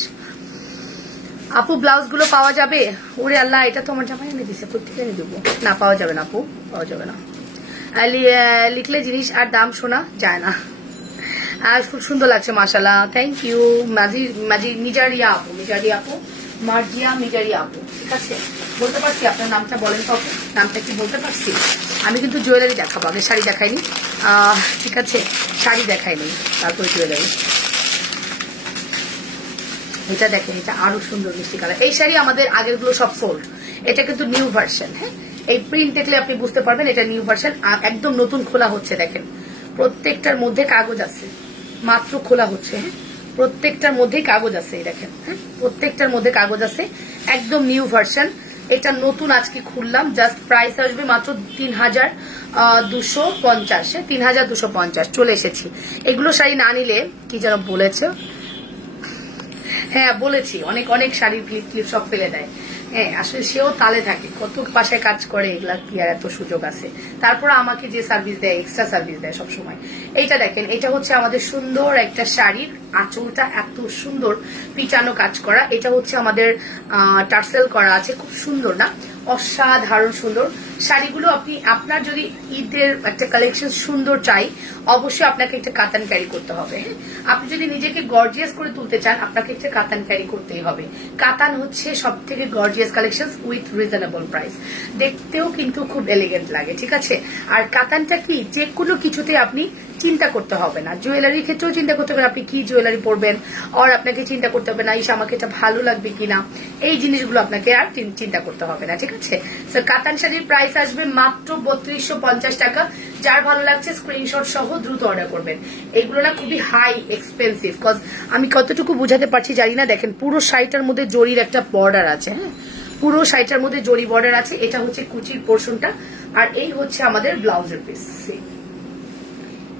আপু ব্লাউজ গুলো পাওয়া যাবে? ওরে আল্লাহ, এটা তো আমার জামাই এনে দিছে, কোথেকে এনে দেবো? না পাওয়া যাবে না আপু, পাওয়া যাবে না। লিখলে জিনিস আর দাম শোনা যায় না। খুব সুন্দর লাগছে মাশাআল্লাহ, থ্যাংক ইউ। মিজারিয়া আপু, মিজারিয়া আপু, মার্জিয়া মিজারিয়া আপু। ঠিক আছে, বলতে পারছি আপনার নামটা বলেন তো আপু, নামটা কি বলতে পারছি? আমি কিন্তু জুয়েলারি দেখাবো, আগে শাড়ি দেখাইনি। ঠিক আছে, শাড়ি দেখাইনি, তারপরে জুয়েলারি। এটা দেখেন, এটা আরো সুন্দর মিষ্টি কালার। এই শাড়ি আমাদের আগের গুলো সব সোল্ড, এটা কিন্তু নিউ ভার্সন। হ্যাঁ, এই প্রিন্ট দেখলে আপনি বুঝতে পারবেন এটা নিউ ভার্সন, একদম নতুন খোলা হচ্ছে। দেখেন প্রত্যেকটার মধ্যে কাগজ আছে, মাত্র খোলা হচ্ছে। হ্যাঁ, প্রত্যেকটার মধ্যেই কাগজ আছে, দেখেন। হ্যাঁ, প্রত্যেকটার মধ্যে কাগজ আছে, একদম নিউ ভার্সন। এটা নতুন আজকে খুললাম, জাস্ট প্রাইস আসবে মাত্র 3250। 3250 চলে এসেছি। এগুলো শাড়ি না নিলে কি যেন বলেছে, হ্যাঁ বলেছি, অনেক অনেক শাড়ির ক্লিপ সব ফেলে দেয়। হ্যাঁ আসলে সেও তালে থাকে, কত বাসায় কাজ করে, এগুলা কি আর এত সুযোগ আছে। তারপর আমাকে যে সার্ভিস দেয়, এক্সট্রা সার্ভিস দেয় সবসময়। এইটা দেখেন, এটা হচ্ছে আমাদের সুন্দর একটা শাড়ির আঁচলটা এত সুন্দর পিটানো কাজ করা। এটা হচ্ছে আমাদের টার্সেল করা আছে, খুব সুন্দর না, অসাধারণ সুন্দর শাড়িগুলো। আপনি আপনার যদি ঈদের একটা কালেকশন সুন্দর চাই, অবশ্যই আপনাকে একটা কাতান ক্যারি করতে হবে। আপনি যদি নিজেকে গর্জিয়াস করে তুলতে চান, আপনাকে একটা কাতান ক্যারি করতেই হবে। কাতান হচ্ছে সব থেকে gorgeous collection with reasonable price, দেখতেও কিন্তু খুব এলিগেন্ট লাগে, ঠিক আছে। আর কাতানটা কি, যে কোনো কিছুতে আপনি চিন্তা করতে হবে না, জুয়েলারির ক্ষেত্রেও চিন্তা করতে হবে না আপনি কি জুয়েলারি পরবেন, আর আপনাকে চিন্তা করতে হবে না ইস আমাকে এটা ভালো লাগবে কিনা, এই জিনিসগুলো আপনাকে আর চিন্তা করতে হবে না, ঠিক আছে। তো কাতান শাড়ির প্রাইস আসবে মাত্র 3250 টাকা। যার ভালো লাগছে স্ক্রিনশট সহ দ্রুত অর্ডার করবেন। এইগুলো না খুবই হাই এক্সপেন্সিভ, কজ আমি কতটুকু বুঝাতে পারছি জানি না। দেখেন পুরো শাড়িটার মধ্যে জরির একটা বর্ডার আছে, হ্যাঁ পুরো শাড়িটার মধ্যে জরি বর্ডার আছে। এটা হচ্ছে কুচির পোর্শনটা, আর এই হচ্ছে আমাদের ব্লাউজের পিস।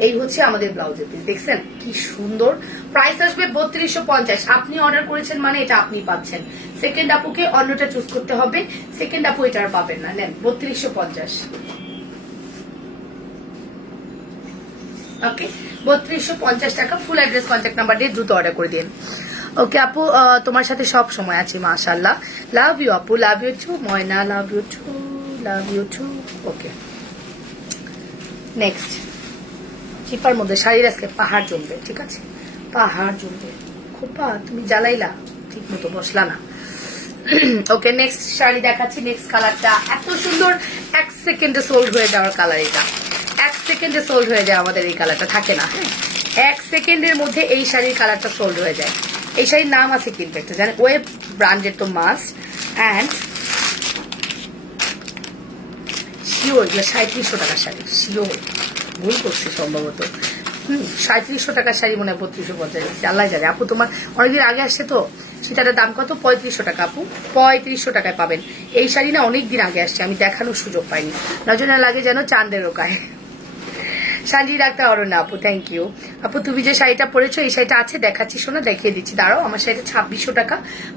এই হচ্ছে আমাদের ব্লাউজের পিস, দেখছেন কি সুন্দর। প্রাইস আসবে 3250। আপনি অর্ডার করেছেন মানে এটা আপনি পাচ্ছেন। সেকেন্ড আপুকে অন্যটা চুজ করতে হবে, সেকেন্ড আপু এটা আর পাবেন না। নেন 3250। ওকে 3250 টাকা। ফুল অ্যাড্রেস কন্ট্যাক্ট নাম্বার দিয়ে দ্রুত অর্ডার করে দিন। ওকে আপু, তোমার সাথে সব সময় আছি মাশাআল্লাহ। লাভ ইউ আপু, love you too Moyna, love you too, love you too. Okay next, চিপার মধ্যে শাড়ির আজকে পাহাড় জমবে, ঠিক আছে পাহাড় জমবে। খোপা তুমি জ্বালাইলা, ঠিক মতো বসলা না। ওকে নেক্সট শাড়ি দেখাচ্ছি। নেক্সট কালারটা এত সুন্দর, 1 সেকেন্ডে সোল্ড হয়ে যাওয়ার কালার। এটা 1 সেকেন্ডে সোল্ড হয়ে যায় আমাদের এই কালারটা, থাকে না হ্যাঁ 1 সেকেন্ডের মধ্যে এই শাড়ির কালারটা সোল্ড হয়ে যায়। এই শাড়ির নাম আছে কিন্তু একটা, জানেন ওয়েব ব্র্যান্ডের তো মাস্ট। অ্যান্ড শিওর এগুলো 3700 টাকার শাড়ি, শিওর ভুল করছি সম্ভবত। 3700 টাকার শাড়ি মনে হয় 3250 আল্লাহ জানে। আপু তোমার অনেকদিন আগে আসছে তো, সেটার দাম কত? 3500 টাকা আপু, 3500 টাকায় পাবেন। এই শাড়ি না অনেকদিন আগে আসছে, আমি দেখানোর সুযোগ পাইনি। নজরে লাগে যেন চাঁদের রোকায়। সানজি ডাক্তার অরণ্য আপু, থ্যাংক ইউ আপু। তুমি যে শাড়িটা পরেছো এই শাড়িটা আছে, দেখাচ্ছি শোনা, দেখিয়ে দিচ্ছি দাঁড়াও। আমার শাড়িটা 2600 টাকা,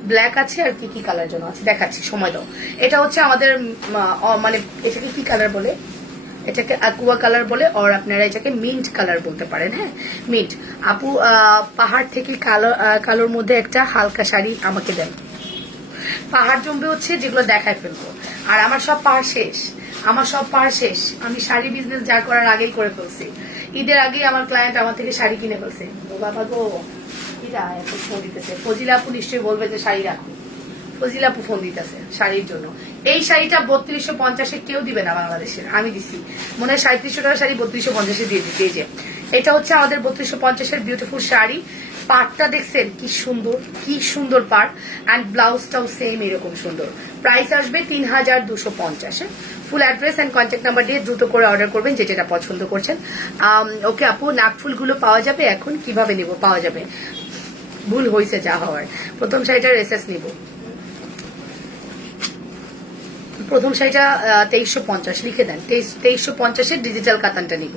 ব্ল্যাক আছে আর কি কি কালার জন্য আছে দেখাচ্ছি, সময় দাও। এটা হচ্ছে আমাদের মানে এটাকে কি কালার বলে, এটাকে অ্যাকুয়া কালার বলে, আর আপনারা এটাকে মিন্ট কালার বলতে পারেন। হ্যাঁ মিন্ট। আপু পাহাড় থেকে কালোর মধ্যে একটা হালকা শাড়ি আমাকে দেন। পাহাড় জমবে হচ্ছে যেগুলো দেখায় ফেলবো, আর আমার সব পাহাড় শেষ, আমার সব পাহাড় শেষ। আমি শাড়ি বিজনেস যা করার আগেই করে ফেলছি, ঈদের আগেই আমার ক্লায়েন্ট আমার থেকে শাড়ি কিনে ফেলছে। ও বাবা গো, এরা এত ফোন দিতেছে। ফজিলা আপু নিশ্চয়ই বলবে যে শাড়ি রাখুন, ফজিলা আপু ফোন দিতেছে শাড়ির জন্য। এই শাড়িটা 3250 কেউ দিবে না বাংলাদেশের, আমি দিছি মনে হয় 3700 টাকা শাড়ি 3250 দিয়ে দিচ্ছি। এই যে এটা হচ্ছে আমাদের 3250 বিউটিফুল শাড়ি। পাটটা দেখছেন কি সুন্দর, কি সুন্দর পাট। অ্যান্ড ব্লাউজটাও সেম এরকম সুন্দর। প্রাইস আসবে 3250। Full address and contact number দিয়ে দ্রুত করে অর্ডার করবেন যে যেটা পছন্দ করছেন। ওকে আপু, নাকফুলগুলো পাওয়া যাবে এখন? কিভাবে নিব? পাওয়া যাবে, ভুল হয়েছে যা হওয়ার। প্রথম শাড়িটার এসএস নিব, প্রথম শাড়িটা 2350 লিখে দেন। 2350 ডিজিটাল কাতানটা নিব,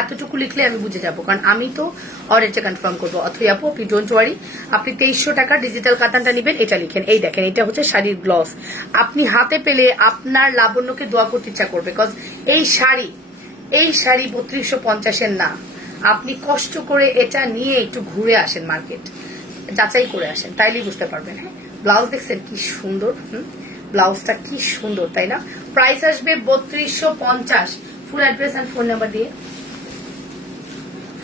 এতটুকু লিখলে আমি বুঝে যাবো, কারণ আমি তো অর্ডারটা কনফার্ম করবো। অথবা আপু আপনি ডোন্ট ওয়ারি, আপনি 2300 টাকার ডিজিটাল কাতানটা নিবেন, এটা লিখেন। এই দেখেন এটা হচ্ছে শাড়ির গ্লস, আপনি হাতে পেলে আপনার লাবণ্যকে দোয়া করতে ইচ্ছা করবে। বিকজ এই শাড়ি 3250 না, আপনি কষ্ট করে এটা নিয়ে একটু ঘুরে আসেন, মার্কেট যাচাই করে আসেন, তাইলেই বুঝতে পারবেন। হ্যাঁ ব্লাউজ দেখছেন কি সুন্দর, ব্লাউজটা কি সুন্দর তাই না। প্রাইস আসবে 3250। Full address and phone number দিয়ে,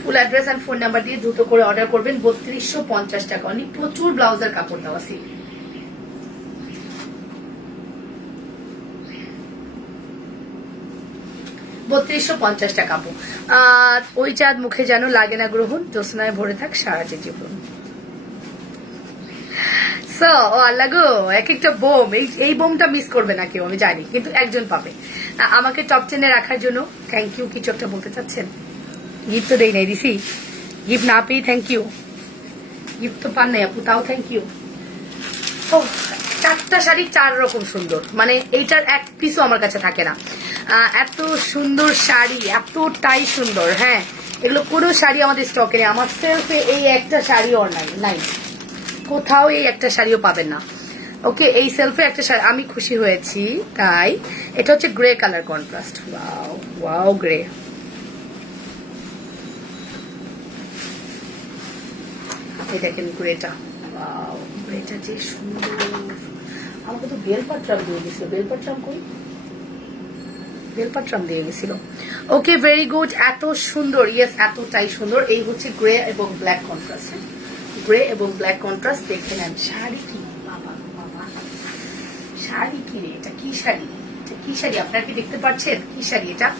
full address and phone number দিয়ে দ্রুত করে অর্ডার করবেন। 3250 টাকা, অনেক প্রচুর ব্লাউজের কাপড় দেওয়া আছে। 3250 টাকা আপু। ওই চাঁদ মুখে যেন লাগে না গ্রহণ, জ্যোৎস্নায় ভরে থাক সারাটি জীবন। ও আল্লাহ গো, এক একটা বোম, এই বোমটা মিস করবে না কেউ আমি জানি, কিন্তু একজন পাবে। আমাকে টপ 10-এ রাখার জন্য থ্যাংক ইউ। কিছু একটা বলতে চাচ্ছেন? গিফট তো দেই নাই, দিছি গিফট না পেয়ে থ্যাংক ইউ। গিফট তো পান নাই আপু, তাও থ্যাংক ইউ। ও 4টা শাড়ি 4 রকম সুন্দর, মানে এইটার এক পিসও আমার কাছে থাকে না। এত সুন্দর শাড়ি, এতটাই সুন্দর। হ্যাঁ এগুলো কোনো শাড়ি আমাদের স্টকে নেই, আমার সেলফে এই একটা শাড়িও নাই, কোথাও এই একটা শাড়িও পাবেন না। ওকে, এই সেলফে একটা শাড়ি আমি খুশি হয়েছি তাই। এটা হচ্ছে grey colour contrast. Wow wow grey. এই দেখেন গ্রেটা, ওয়াও গ্রেটা যে সুন্দর। আমাকে তো বেলপাট্রাম দিয়ে গেছিল, বেলপাট্রাম কই, বেলপাট্রাম দিয়ে গেছিল। ওকে ভেরি গুড, এত সুন্দর, ইয়েস এতটাই সুন্দর। এই হচ্ছে গ্রে এবং ব্ল্যাক কন্ট্রাস্ট, গ্রে এবং ব্ল্যাক কন্ট্রাস্ট। দেখে নেন শাড়ি কি, বাবা বাবা শাড়ি কি রে, এটা কি শাড়ি, এটা কি শাড়ি, আপনারা কি দেখতে পাচ্ছেন কি শাড়ি এটা?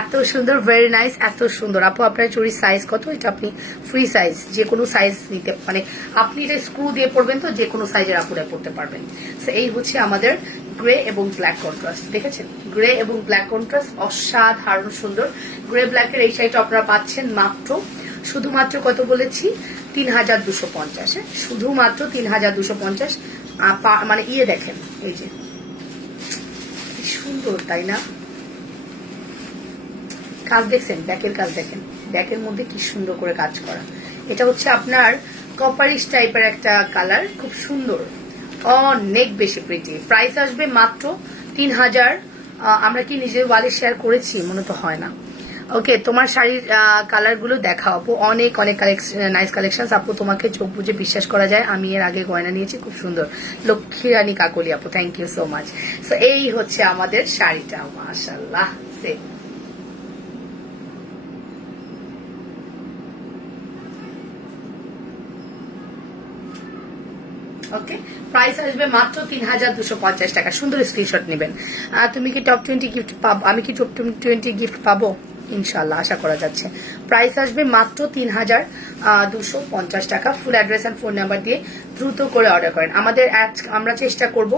এত সুন্দর, ভেরি নাইস, এত সুন্দর। আপু আপনার চুরির সাইজ কত? এটা আপনি ফ্রি সাইজ, যে কোনো সাইজ নিতে, মানে আপনি এটা স্ক্রু দিয়ে পরবেন তো যে কোনো সাইজের আপুরা পরতে পারবেন। তো এই হচ্ছে আমাদের গ্রে এবং ব্ল্যাক কন্ট্রাস্ট, দেখেছেন গ্রে এবং ব্ল্যাক কন্ট্রাস্ট অসাধারণ সুন্দর। গ্রে ব্ল্যাকের এই শাড়িটা আপনারা পাচ্ছেন মাত্র, শুধুমাত্র কত বলেছি, ৩,২৫০, শুধুমাত্র ৩,২৫০। মানে ইয়ে দেখেন, এই যে কি সুন্দর, তাই না? কাজ দেখছেন, ব্যাকের কাজ দেখেন, ব্যাকের মধ্যে কি সুন্দর করে কাজ করা। এটা হচ্ছে আপনার কপারিশ টাইপের একটা কালার, খুব সুন্দর, অনেক বেশি প্রিটি। প্রাইস আসবে মাত্র ৩,০০০। আমরা কি নিজের ওয়ালে শেয়ার করেছি? মনে তো হয় না। ওকে, তোমার শাড়ির কালার গুলো দেখাও আপু, অনেক অনেক নাইস কালেকশন আপু, তোমাকে চোখ বুঝে বিশ্বাস করা যায়। আমি এর আগে গয়না নিয়েছি, খুব সুন্দর। লক্ষ্মী রানী কাকলি আপু, thank you so much. So এই হচ্ছে আমাদের শাড়িটা, মাশাআল্লাহ। ওকে, প্রাইস আসবে মাত্র ৩,২৫০ টাকা। সুন্দর স্ক্রিনশট নেবেন। তুমি কি টপ 20 গিফট পাবো? আমি কি টপ 20 গিফট পাবো? ইনশাল্লাহ, আশা করা যাচ্ছে। প্রাইস আসবে মাত্র ৩,২৫০ টাকা। Full address and phone number দিয়ে দ্রুত করে অর্ডার করেন। আমাদের আমরা চেষ্টা করব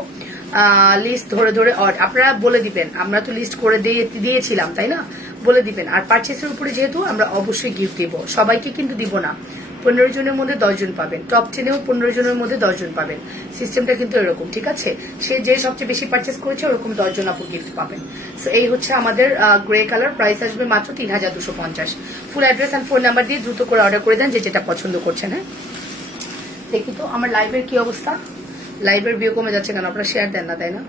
লিস্ট ধরে ধরে আপনারা বলে দিবেন, আমরা তো লিস্ট করে দিয়েছিলাম তাই না, বলে দিবেন। আর পারচেসের উপরে যেহেতু আমরা অবশ্যই গিফট দিব, সবাইকে কিন্তু দিব না। 15 জনের মধ্যে 10 জন পাবেন, টপ 10-এও 15 জনের মধ্যে 10 জন পাবেন। সিস্টেমটা কিন্তু এরকম, ঠিক আছে? সে যে সবচেয়ে বেশি পারচেস করেছে ওরকম 10 জন আপু গিফট পাবেন। সো এই হচ্ছে আমাদের গ্রে কালার, প্রাইস আসবে মাত্র ৩,২৫০। Full address and phone number দিয়ে দ্রুত করে অর্ডার করে দেন, যে যেটা পছন্দ করছেন। হ্যাঁ, দেখি তো আমার লাইভের কি অবস্থা, লাইভের ভিউ কমে যাচ্ছে কেন? আপনারা শেয়ার দেন না, তাই না?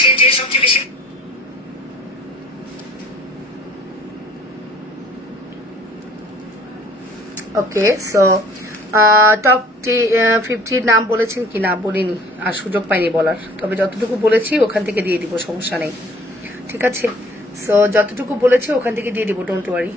সে যে সবচেয়ে বেশি ওকে। সো টপ 50 নাম বলেছেন কি না বলিনি, আর সুযোগ পাইনি বলার, তবে যতটুকু বলেছি ওখান থেকে দিয়ে দিব, সমস্যা নেই, ঠিক আছে? সো যতটুকু বলেছি ওখান থেকে দিয়ে দিব, ডোন্ট ওয়ারি।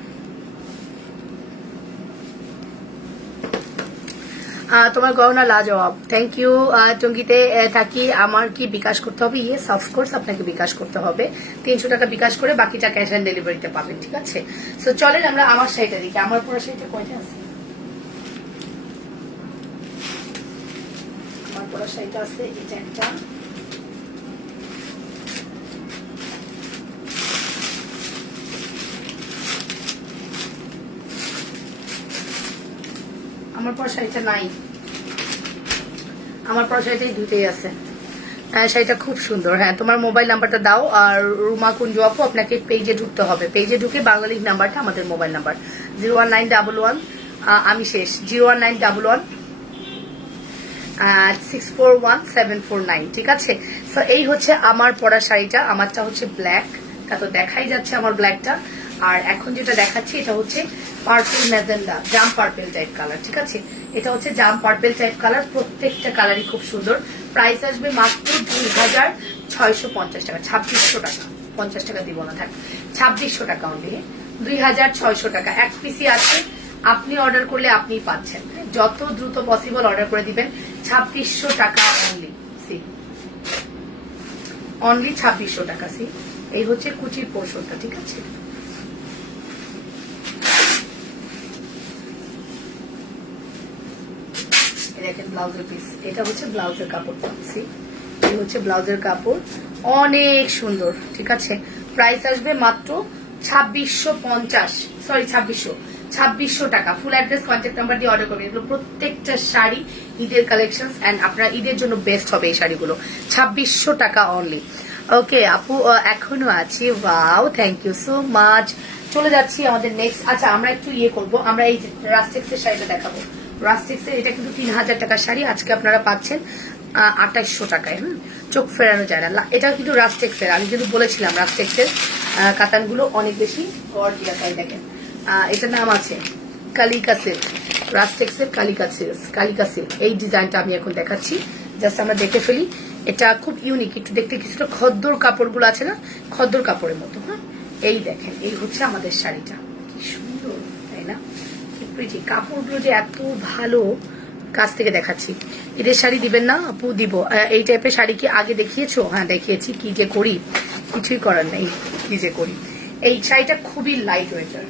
তোমার গহনা লাজবাব, থ্যাংক ইউ। টঙ্গিতে থাকি, আমার কি বিকাশ করতে হবে? ইয়েস অফকোর্স, আপনাকে বিকাশ করতে হবে। 300 টাকা বিকাশ করে বাকিটা ক্যাশ অন ডেলিভারিতে পাবেন, ঠিক আছে? সো চলেন আমরা আমার শাড়িটা দেখি। আমার পুরো শাড়িটা কয়টা আছে? আমার পুরো শাড়িটা আছে এটা একটা, আমার পর শাড়িটা নাই, আমার পর শাড়িটাই দুটোই আছে। হ্যাঁ, শাড়িটা খুব সুন্দর। হ্যাঁ, তোমার মোবাইল নাম্বারটা দাও। আর রুমা কুঞ্জু আপু, আপনাকে পেজে ঢুকতে হবে, পেজে ঢুকে বাংলালিশ নাম্বারটা, আমাদের মোবাইল নাম্বার 01911, আমি শেষ 01911 641-749, ঠিক আছে? তো এই হচ্ছে আমার পরা শাড়িটা, আমারটা হচ্ছে ব্ল্যাক, তা তো দেখাই যাচ্ছে আমার ব্ল্যাকটা। আর এখন যেটা দেখাচ্ছি এটা হচ্ছে পার্পল ম্যাজেন্ডা, জাম পার্পল টাইপ কালার, ঠিক আছে? এটা হচ্ছে জাম পার্পল টাইপ কালার, প্রত্যেকটা কালারই খুব সুন্দর। প্রাইস আসবে মাত্র 2,650 টাকা, 2,600 টাকা, 50 টাকা দিব না, থাক 2,600 টাকা অনলি, 2,600 টাকা। এক পিসি আছে, আপনি অর্ডার করলে আপনিই পাচ্ছেন, যত দ্রুত পসিবল অর্ডার করে দিবেন। 2,600 টাকা অনলি, সি অনলি 2,600 টাকা। সি এই হচ্ছে কুচির পোর্শনটা, ঠিক আছে? দেখেন ব্লাউজের পিস, এটা হচ্ছে ব্লাউজের কাপড়টা, সি এই হচ্ছে ব্লাউজের কাপড়, অনেক সুন্দর, ঠিক আছে? প্রাইস আসবে মাত্র 2,650, সরি 2,600 টাকা। ফুল অ্যাড্রেস, কন্ট্যাক্ট নাম্বার দিয়ে অর্ডার করবেন। এগুলো প্রত্যেকটা শাড়ি ঈদের কালেকশন, এন্ড আপনার ঈদের জন্য বেস্ট হবে এই শাড়িগুলো। 2,600 টাকা অনলি। ওকে আপু, এখনো আছি। Wow, thank you so much. চলে যাচ্ছি আমাদের নেক্সট। আচ্ছা, আমরা একটু ইয়ে করবো, আমরা এই রাস্টেক্স এর শাড়িটা দেখাবো। রাস্টেক্স এর এটা কিন্তু 3000 টাকার শাড়ি, আজকে আপনারা পাচ্ছেন 2800 টাকায়। চোখ ফেরানো যায় না। এটা কিন্তু রাস্টেক্স এর, আমি কিন্তু বলেছিলাম রাস্টেক্স এর কাতানগুলো অনেক বেশি গর্জিয়াস হয়। দেখেন, এটার নাম আছে কালিকা সিল্ক, রাস্টেক্স এর কালিকা সিল্ক। কালিকা সিল্ক এই ডিজাইনটা আমি এখন দেখাচ্ছি, জাস্ট আমরা দেখে ফেলি। এটা খুব ইউনিক, একটু দেখতে কিছুটা খদ্দর কাপড়গুলো আছে না, খদ্দর কাপড়ের মতো। হ্যাঁ, এই দেখেন, এই হচ্ছে আমাদের শাড়িটা। কি সুন্দর, তাই না? কি প্রিটি, কাপড়গুলো যে এত ভালো। কাছ থেকে দেখাচ্ছি। এদের শাড়ি দিবেন না আপু? দিব। এই টাইপের শাড়ি কি আগে দেখিয়েছো? হ্যাঁ দেখিয়েছি। কি যে করি, কিছুই করার নেই, কি যে করি। এই শাড়িটা খুবই লাইট ওয়েটার,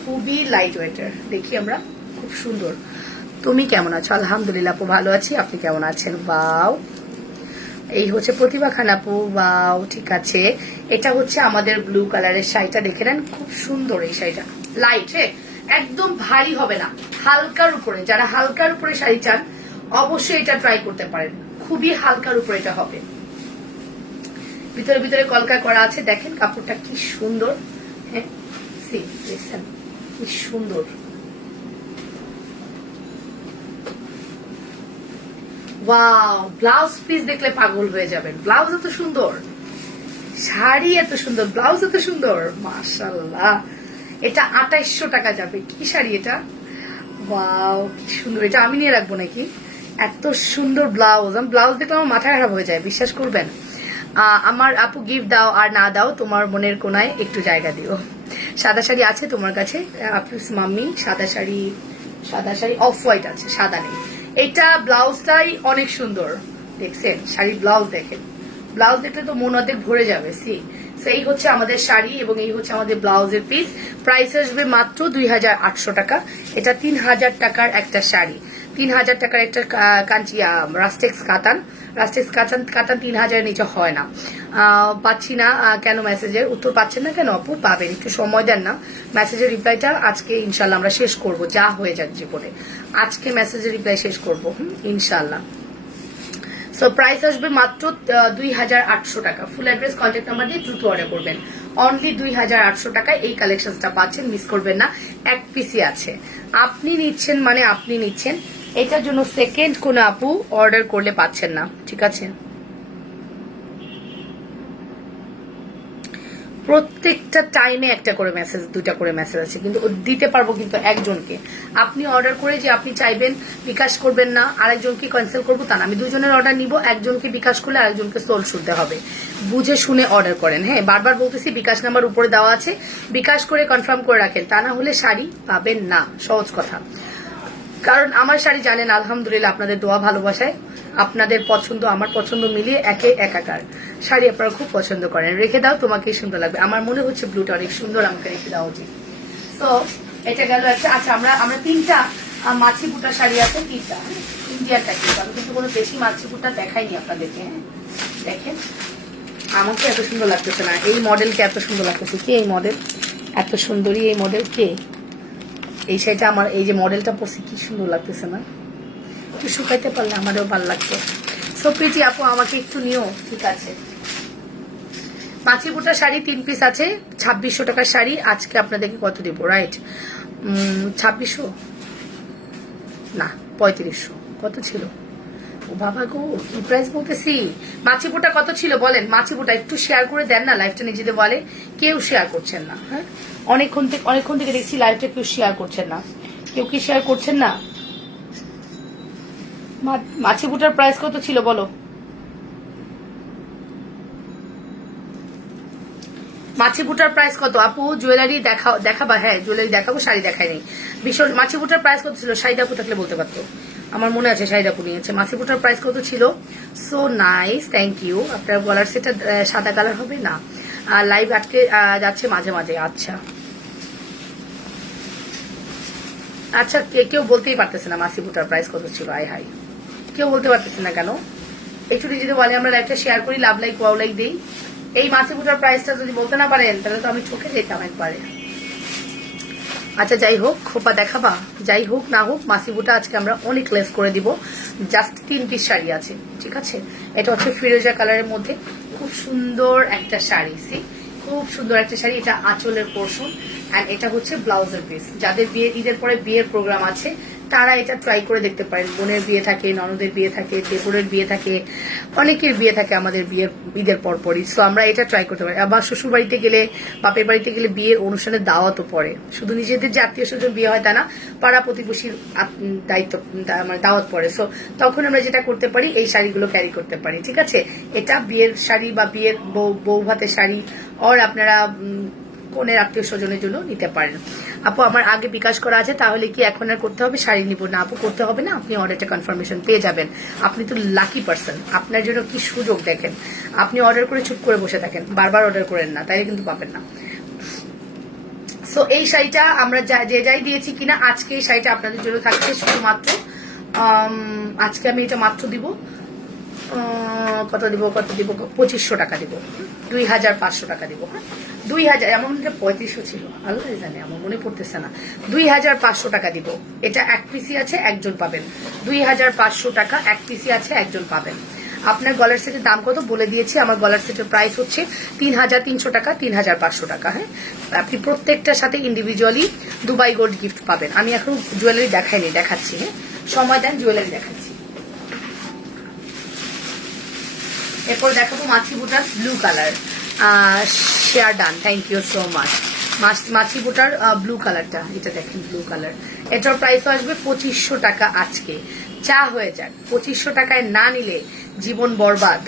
খুবই লাইট ওয়েটার। দেখি আমরা, খুব সুন্দর। তুমি কেমন আছো? আলহামদুলিল্লাহ আপু, ভালো আছি। আপনি কেমন আছেন? বাও, এই হচ্ছে প্রতিভা খান আপু। বাও, ঠিক আছে। এটা হচ্ছে আমাদের ব্লু কালারের শাড়িটা, দেখে নেন, খুব সুন্দর এই শাড়িটা। লাইট, হ্যাঁ, একদম ভারী হবে না, হালকার উপরে। যারা হালকার উপরে শাড়ি চান অবশ্যই এটা ট্রাই করতে পারেন, খুবই হালকার উপরে এটা হবে। ভিতরে ভিতরে কলকা করা আছে, দেখেন কাপড়টা কি সুন্দর। হ্যাঁ, দেখছেন কি সুন্দর। ওয়াও, ব্লাউজ পিস দেখলে পাগল হয়ে যাবেন। ব্লাউজ এত সুন্দর, শাড়ি এত সুন্দর, ব্লাউজ এত সুন্দর, মাশাআল্লাহ। এটা 2800 টাকা যাবে। কি শাড়ি এটা? ওয়াও, কি সুন্দর। এটা আমি নিয়ে রাখবো নাকি? এত সুন্দর ব্লাউজ। আমি ব্লাউজ দেখলে আমার মাথা খারাপ হয়ে যায়, বিশ্বাস করবেন। আমার আপু, গিফট দাও আর না দাও, তোমার মনের কোনায় একটু জায়গা দিও। সাদা শাড়ি আছে তোমার কাছে? আফিস মাম্মি, সাদা শাড়ি, সাদা শাড়ি অফ হোয়াইট আছে, সাদা নেই। এটা ব্লাউজটাই অনেক সুন্দর, দেখছেন? শাড়ির ব্লাউজ দেখেন, ব্লাউজ দেখলে তো মন অর্ধেক ভরে যাবে। সেই হচ্ছে আমাদের শাড়ি এবং এই হচ্ছে আমাদের ব্লাউজের পিস। প্রাইস আসবে মাত্র 2800 টাকা। এটা 3000 টাকার একটা শাড়ি, 3000 টাকার একটা কাঞ্চি রাস্টেক্স কাতান। রাস্টেক্স কাতান 3000 নিচে হয় না। পাচ্ছি না কেন? মেসেজের উত্তর পাচ্ছেন না কেন আপু? পাবেন, একটু সময় দেন না। মেসেজের রিপ্লাইটা আজকে ইনশাল্লাহ আমরা শেষ করব, যা হয়ে যাক জীবনে। আজকে মেসেজের রিপ্লাই শেষ করবো ইনশাল্লাহ। সো প্রাইস আসবে মাত্র 2800 টাকা। ফুল অ্যাড্রেস, কন্ট্যাক্ট নাম্বার দিয়ে দ্রুত অর্ডার করবেন। অনলি 2800 টাকায় এই কালেকশনটা পাচ্ছেন, মিস করবেন না। এক পিসি আছে, আপনি নিচ্ছেন মানে আপনি নিচ্ছেন। এটার জন্য সেকেন্ড কোন আপু অর্ডার করলে পাচ্ছেন না, ঠিক আছে? প্রত্যেকটা টাইমে একটা করে মেসেজ, দুইটা করে মেসেজ আছে, কিন্তু দিতে পারবো কিন্তু একজনকে। আপনি অর্ডার করে যে আপনি চাইবেন বিকাশ করবেন না, আরেকজনকে ক্যান্সেল করবো তা না। আমি দুজনের অর্ডার নিব, একজনকে বিকাশ করলে আরেকজনকে সোল শুনতে হবে। বুঝে শুনে অর্ডার করেন। হ্যাঁ, বারবার বলতেছি, বিকাশ নাম্বার উপরে দেওয়া আছে, বিকাশ করে কনফার্ম করে রাখেন, তা না হলে শাড়ি পাবেন না। সহজ কথা। কারণ আমার শাড়ি জানেন আলহামদুলিল্লাহ আপনাদের দোয়া ভালোবাসায়, আপনাদের পছন্দ আমার পছন্দ মিলিয়ে একে একাকার শাড়ি আপনারা খুব পছন্দ করেন। রেখে দাও, তোমাকেই সুন্দর লাগবে। আমার মনে হচ্ছে ব্লুটা অনেক সুন্দর, আমাকে রেখে দেওয়া উচিত। তো এটা গেল একটা। আচ্ছা, আমরা তিনটা মাছি বুটা শাড়ি আছে, তিনটা ইন্ডিয়ান প্যাকেজ। আমি কিন্তু কোনো বেশি মাছি বুটা দেখাইনি আপনাদেরকে। হ্যাঁ, দেখেন, আমাকে এত সুন্দর লাগতেছে না। এই মডেলকে এত সুন্দর লাগতেছে। কে এই মডেল? এত সুন্দরী এই মডেল কে? এই শাড়িটা আমার, এই যে মডেলটা পরছি, কি সুন্দর লাগতেছে না? একটু শুকাইতে পারলে আমারও ভালো লাগতো। সো প্রিটি আপু, আমাকে একটু নিও, ঠিক আছে? পাঁচি বুটা শাড়ি 3 পিস আছে, 2600 টাকার শাড়ি। আজকে আপনাদেরকে কত দিব? রাইট, 2600 না, 3500। কত ছিল? ও বাবা গো, কি প্রাইস বলতেছি। মাছিপুটা কত ছিল বলেন? মাছিপুটা একটু শেয়ার করে দেন না, লাইভটা নিজেদের বলে। কেউ শেয়ার করছেন না। হ্যাঁ, অনেকক্ষণ থেকে দেখছি লাইভটা কেউ শেয়ার করছেন না। কেউ কি শেয়ার করছেন না? মাছিপুটার প্রাইস কত ছিল বলো? মাছিপুটার প্রাইস কত আপু? জুয়েলারি দেখাবা? হ্যাঁ, জুয়েলারি দেখাবো, শাড়ি দেখাই নেই। ভীষণ। মাছিপুটার প্রাইস কত ছিল? শাড়িটা আপু থাকলে বলতে পারতো, আমার মনে আছে শাড়িটা আপু নিয়েছে। মাছিপুটার প্রাইস কত ছিল? So nice, thank you. আপনার গলার সেটটা সাদা কালার হবে না? লাইভ আটকে যাচ্ছে মাঝে মাঝে। আচ্ছা আচ্ছা, কেউ বলতেই পারতেছে না মাছিপুটার প্রাইস কত ছিল। আই হাই, কেউ বলতে পারতেছে না কেন? একটু যদি বলে আমরা লাইভটা শেয়ার করি, লাভ লাইক ওয়াও লাইক দিই। এই মাছিপুটার প্রাইসটা যদি বলতে না পারেন তাহলে তো আমি ঠকে যেতাম একবারে। আচ্ছা, যাই হোক, খোপা দেখাবা? যাই হোক না হোক, মাছিপুটা আজকে আমরা অনেক লেস করে দিব। জাস্ট 3 পিস শাড়ি আছে, ঠিক আছে? এটা হচ্ছে ফিরোজা কালারের মধ্যে, খুব সুন্দর একটা শাড়ি, সি খুব সুন্দর একটা শাড়ি। এটা আঁচলের পোর্শন অ্যান্ড এটা হচ্ছে ব্লাউজের পিস। যাদের বিয়ে ঈদের পরে বিয়ের প্রোগ্রাম আছে তারা এটা ট্রাই করে দেখতে পারেন। বোনের বিয়ে থাকে, ননদের বিয়ে থাকে, দেবরের বিয়ে থাকে, অনেকের বিয়ে থাকে আমাদের বিয়ের ঈদের পরপরই। সো আমরা এটা ট্রাই করতে পারি। আবার শ্বশুর বাড়িতে গেলে, বাপের বাড়িতে গেলে বিয়ের অনুষ্ঠানে দাওয়াতও পড়ে। শুধু নিজেদের যে আত্মীয় স্বজন বিয়ে হয় তা না, পাড়া প্রতিবেশীর দায়িত্ব মানে দাওয়াত পড়ে। সো তখন আমরা যেটা করতে পারি, এই শাড়িগুলো ক্যারি করতে পারি। ঠিক আছে, এটা বিয়ের শাড়ি বা বিয়ের বউ ভাতের শাড়ি, আর আপনারা কনের আত্মীয় স্বজনের জন্য নিতে পারেন। আপু আমার আগে বিকাশ করা আছে, তাহলে কি এখন আর করতে হবে? শাড়ি নিব না আপু, করতে হবে না, আপনি অর্ডারটা কনফার্মেশন পেয়ে যাবেন। আপনি তো লাকি পারসন, আপনার জন্য কি সুযোগ দেখেন। আপনি অর্ডার করে চুপ করে বসে থাকেন, বারবার অর্ডার করেন না, তাইলে কিন্তু পাবেন না। সো এই শাড়িটা আমরা যে যাই দিয়েছি কিনা, আজকে এই শাড়িটা আপনাদের জন্য থাকছে শুধুমাত্র, আজকে আমি এটা মাত্র দিব, কত দিব 2500 টাকা দিব, 2500 টাকা দিব। হ্যাঁ 2000, এমন 3500 ছিল, আল্লাহ জানে, আমার মনে পড়তেছে না। 2500 টাকা দিব। এটা এক পিসি আছে, একজন পাবেন। 2500 টাকা এক পিসি আছে, একজন পাবেন। আপনার গলার সেটের দাম কত বলে দিয়েছি। আমার গলার সেটের প্রাইস হচ্ছে 3300 টাকা, 3500 টাকা। হ্যাঁ, আপনি প্রত্যেকটার সাথে ইন্ডিভিজুয়ালি দুবাই গোল্ড গিফট পাবেন। আমি এখন জুয়েলারি দেখাইনি, দেখাচ্ছি। হ্যাঁ, সময় দেন, জুয়েলারি দেখাচ্ছি। এরপর দেখাবো মাছি বুটার blue colour, share done, thank you so much. মাছি বুটার ব্লু কালারটা, এটা দেখেন ব্লু কালার। এটার প্রাইস আসবে 2500 টাকা। আজকে চা হয়ে যাক, 2500 টাকায় না নিলে জীবন বরবাদ।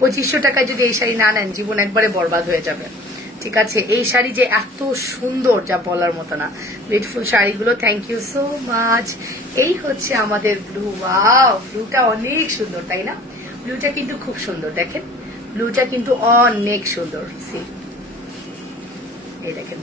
2500 টাকায় যদি এই শাড়ি না নেন, জীবন একবারে বরবাদ হয়ে যাবে। ঠিক আছে, এই শাড়ি যে এত সুন্দর যা বলার মতো না। বিউটিফুল শাড়িগুলো, থ্যাংক ইউ সো মাচ। এই হচ্ছে আমাদের ব্লু। ওয়াও, ব্লুটা অনেক সুন্দর, তাই না? ব্লুটা কিন্তু খুব সুন্দর, দেখেন ব্লুটা কিন্তু অনেক সুন্দর। সি, এই দেখেন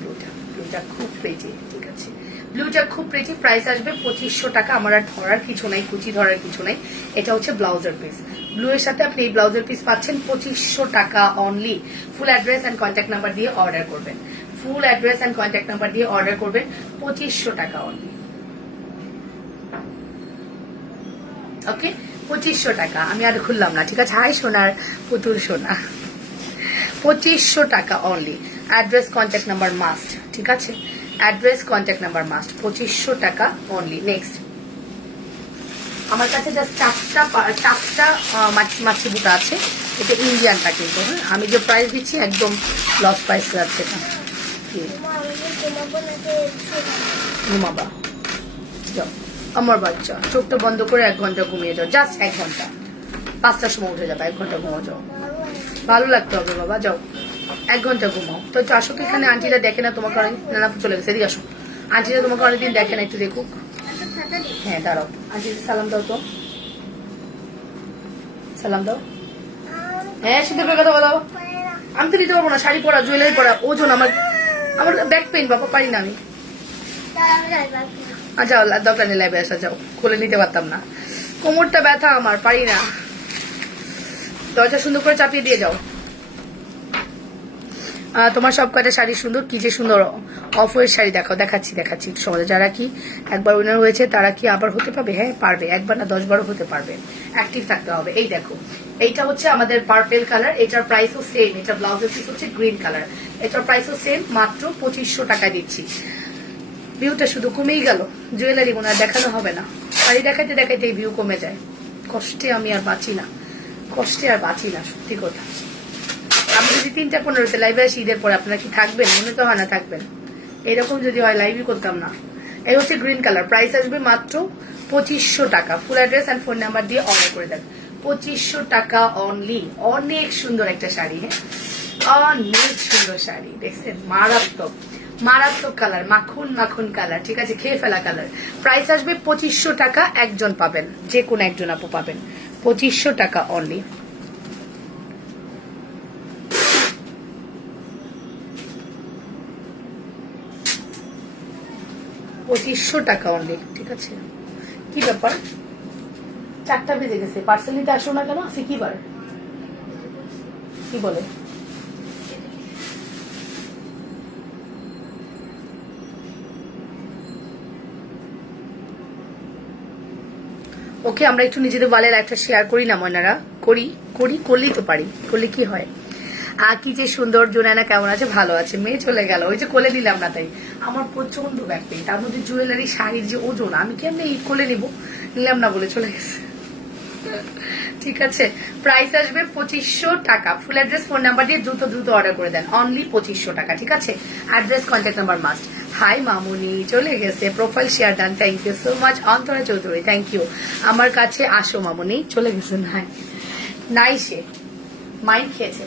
ব্লুটা খুব প্রেটি। ঠিক আছে, ব্লুটা খুব প্রেটি। প্রাইস আসবে 2500 টাকা। আমার আর ধরার কিছু নাই, কুচি ধরার কিছু নাই। এটা হচ্ছে ব্লাউজের পিস। ব্লু এর সাথে আপনি এই ব্লাউজের পিস পাচ্ছেন 2500 টাকা only. Full address and contact number দিয়ে অর্ডার করবেন। ফুল অ্যাড্রেস অ্যান্ড কন্ট্যাক্ট নাম্বার দিয়ে অর্ডার করবেন, 2500 টাকা অনলি। ওকে, 2500 টাকা। আমি আর খুললাম না, ঠিক আছে। হাই সোনার পুতুল সোনা, 2500 টাকা only. Address contact number must, ঠিক আছে। অ্যাড্রেস কন্ট্যাক্ট নাম্বার মাস্ট, 2500 টাকা অনলি। নেক্সট, আমার কাছে জাস্ট চারটা মাছি বুটা আছে। এটা ইন্ডিয়ানটা কিন্তু। হ্যাঁ, আমি যে প্রাইস দিচ্ছি একদম লস প্রাইস যাচ্ছে না। ঘুমাবা, যাও আমার বাচ্চা, চোখটা বন্ধ করে 1 ঘন্টা ঘুমিয়ে যাও, জাস্ট 1 ঘন্টা। 5টার সময় উঠে যাবে, 1 ঘন্টা ঘুমাও, যাও। ভালো লাগতে হবে বাবা, যাও 1 ঘন্টা ঘুমাও। তো আসো তো, এখানে আন্টিরা দেখে না তোমাকে অনেক, না চলে গেছে, এদিকে আসো। আন্টিরা তোমাকে অনেকদিন দেখে না, একটু দেখুক। হ্যাঁ দাঁড়াও, আন্টির সালাম দাও তো, সালাম দাও। হ্যাঁ, সুন্দর করে কথা বলো। আমি তো নিতে পারবো না, শাড়ি পরা, জুয়েলারি পরা, ওজন আমার ব্যাক পেইন বাবা, পারি না আমি। যাও, দরকার নেই, লাইভে আসা, যাও। খুলে নিতে পারতাম না, কোমরটা ব্যথা আমার, পারি না। দরজা সুন্দর করে চাপিয়ে দিয়ে যাও। তোমার সব কয়টা শাড়ি সুন্দর, কি যে সুন্দর অফ হোয়াইট শাড়ি দেখাও। দেখাচ্ছি সমাজে যারা কি একবার উইনার হয়েছে তারা কি আবার হতে পারবে? হ্যাঁ পারবে, একবার না 10 বারও হতে পারবে। অ্যাক্টিভ থাকতে হবে। এই দেখো, এইটা হচ্ছে আমাদের পার্পেল কালার। এটার প্রাইসও সেম। এটা ব্লাউজের পিস হচ্ছে গ্রিন কালার। এটার প্রাইসও সেম, মাত্র 2500 টাকা দিচ্ছি। ভিউটা শুধু কমেই গেল। জুয়েলারি মনে হয় দেখানো হবে না, শাড়ি দেখাইতে দেখাইতে এই ভিউ কমে যায়। কষ্টে আমি আর বাঁচি না, সত্যি কথা। আমি যদি 3:15 লাইভে আসি ঈদের পরে, আপনারা কি থাকবেন? মনে তো হয় না থাকবেন। এরকম যদি হয় লাইভই করতাম না। এই হচ্ছে গ্রিন কালার। প্রাইস আসবে মাত্র 2500 টাকা। Full address and phone number দিয়ে অর্ডার করে দেন, 2500 টাকা অনলি। অনেক সুন্দর একটা শাড়ি। হ্যাঁ, অনেক সুন্দর শাড়ি, দেখছেন? মারাত্মক কালার, মাখন কালার। ঠিক আছে, খেয়ে ফেলা কালার। প্রাইস আসবে 2500 টাকা। একজন পাবেন, যে কোনো একজন আপু পাবেন, 2500 টাকা অনলি। 2500 টাকা অনলি। ঠিক আছে, কি ব্যাপার? 4টা বেজে গেছে, পার্সেল নিতে আসো না কেন? আজকে কি বার? কি বলে? ওকে, আমরা একটু নিজেদের ওয়ালে লাইফটা শেয়ার করি না ময়নারা? করি করি, করলেই তো পারি, করলে কি হয়। কি যে সুন্দর। জোনানা কেমন আছে? ভালো আছে। মেয়ে চলে গেল, ওই যে কোলে দিলাম না তাই। আমার প্রচন্ড ব্যাক পেইন, তার মধ্যে জুয়েলারি শাড়ির যে ওজন, আমি কেমনে এই কোলে নিলাম না বলে চলে গেছে। ঠিক আছে, প্রাইস আসবে 2500 টাকা। ফুল অ্যাড্রেস ফোন নাম্বার দিয়ে দ্রুত দ্রুত অর্ডার করে দেন, অনলি 2500 টাকা। ঠিক আছে, address contact number must. Hi মামুনি চলে গেছে, profile share done, thank you so much. Antara Chowdhury thank you. আমার কাছে আসো মামুনি, চলে গেছে। নাই সে মাইন্ড খেয়েছে,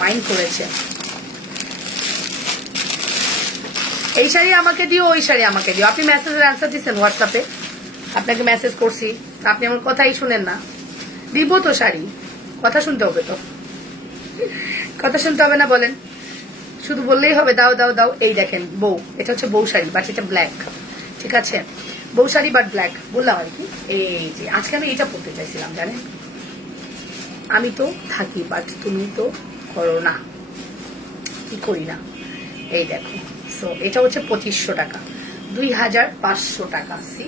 মাইন্ড করেছে। এই শাড়ি আমাকে দিও, ওই শাড়ি আমাকে দিও। আপনি মেসেজের অ্যান্সার দিচ্ছেন হোয়াটসঅ্যাপে, আপনাকে মেসেজ করছি, আপনি আমার কথাই শুনেন না। দিব তো শাড়ি, কথা শুনতে হবে তো, কথা শুনতে হবে না বলেন? শুধু বললেই হবে দাও দাও দাও। এই দেখেন বউ, এটা হচ্ছে বউ শাড়ি, বাট এটা ব্ল্যাক। ঠিক আছে, বউ শাড়ি বাট ব্ল্যাক বললাম আর কি। এই যে আজকে আমি এটা পড়তে চাইছিলাম জানেন, আমি তো থাকি বাট তুমি তো করো না, কি করি না। এই দেখো, সো এটা হচ্ছে 2500 টাকা, 2500 টাকা। সি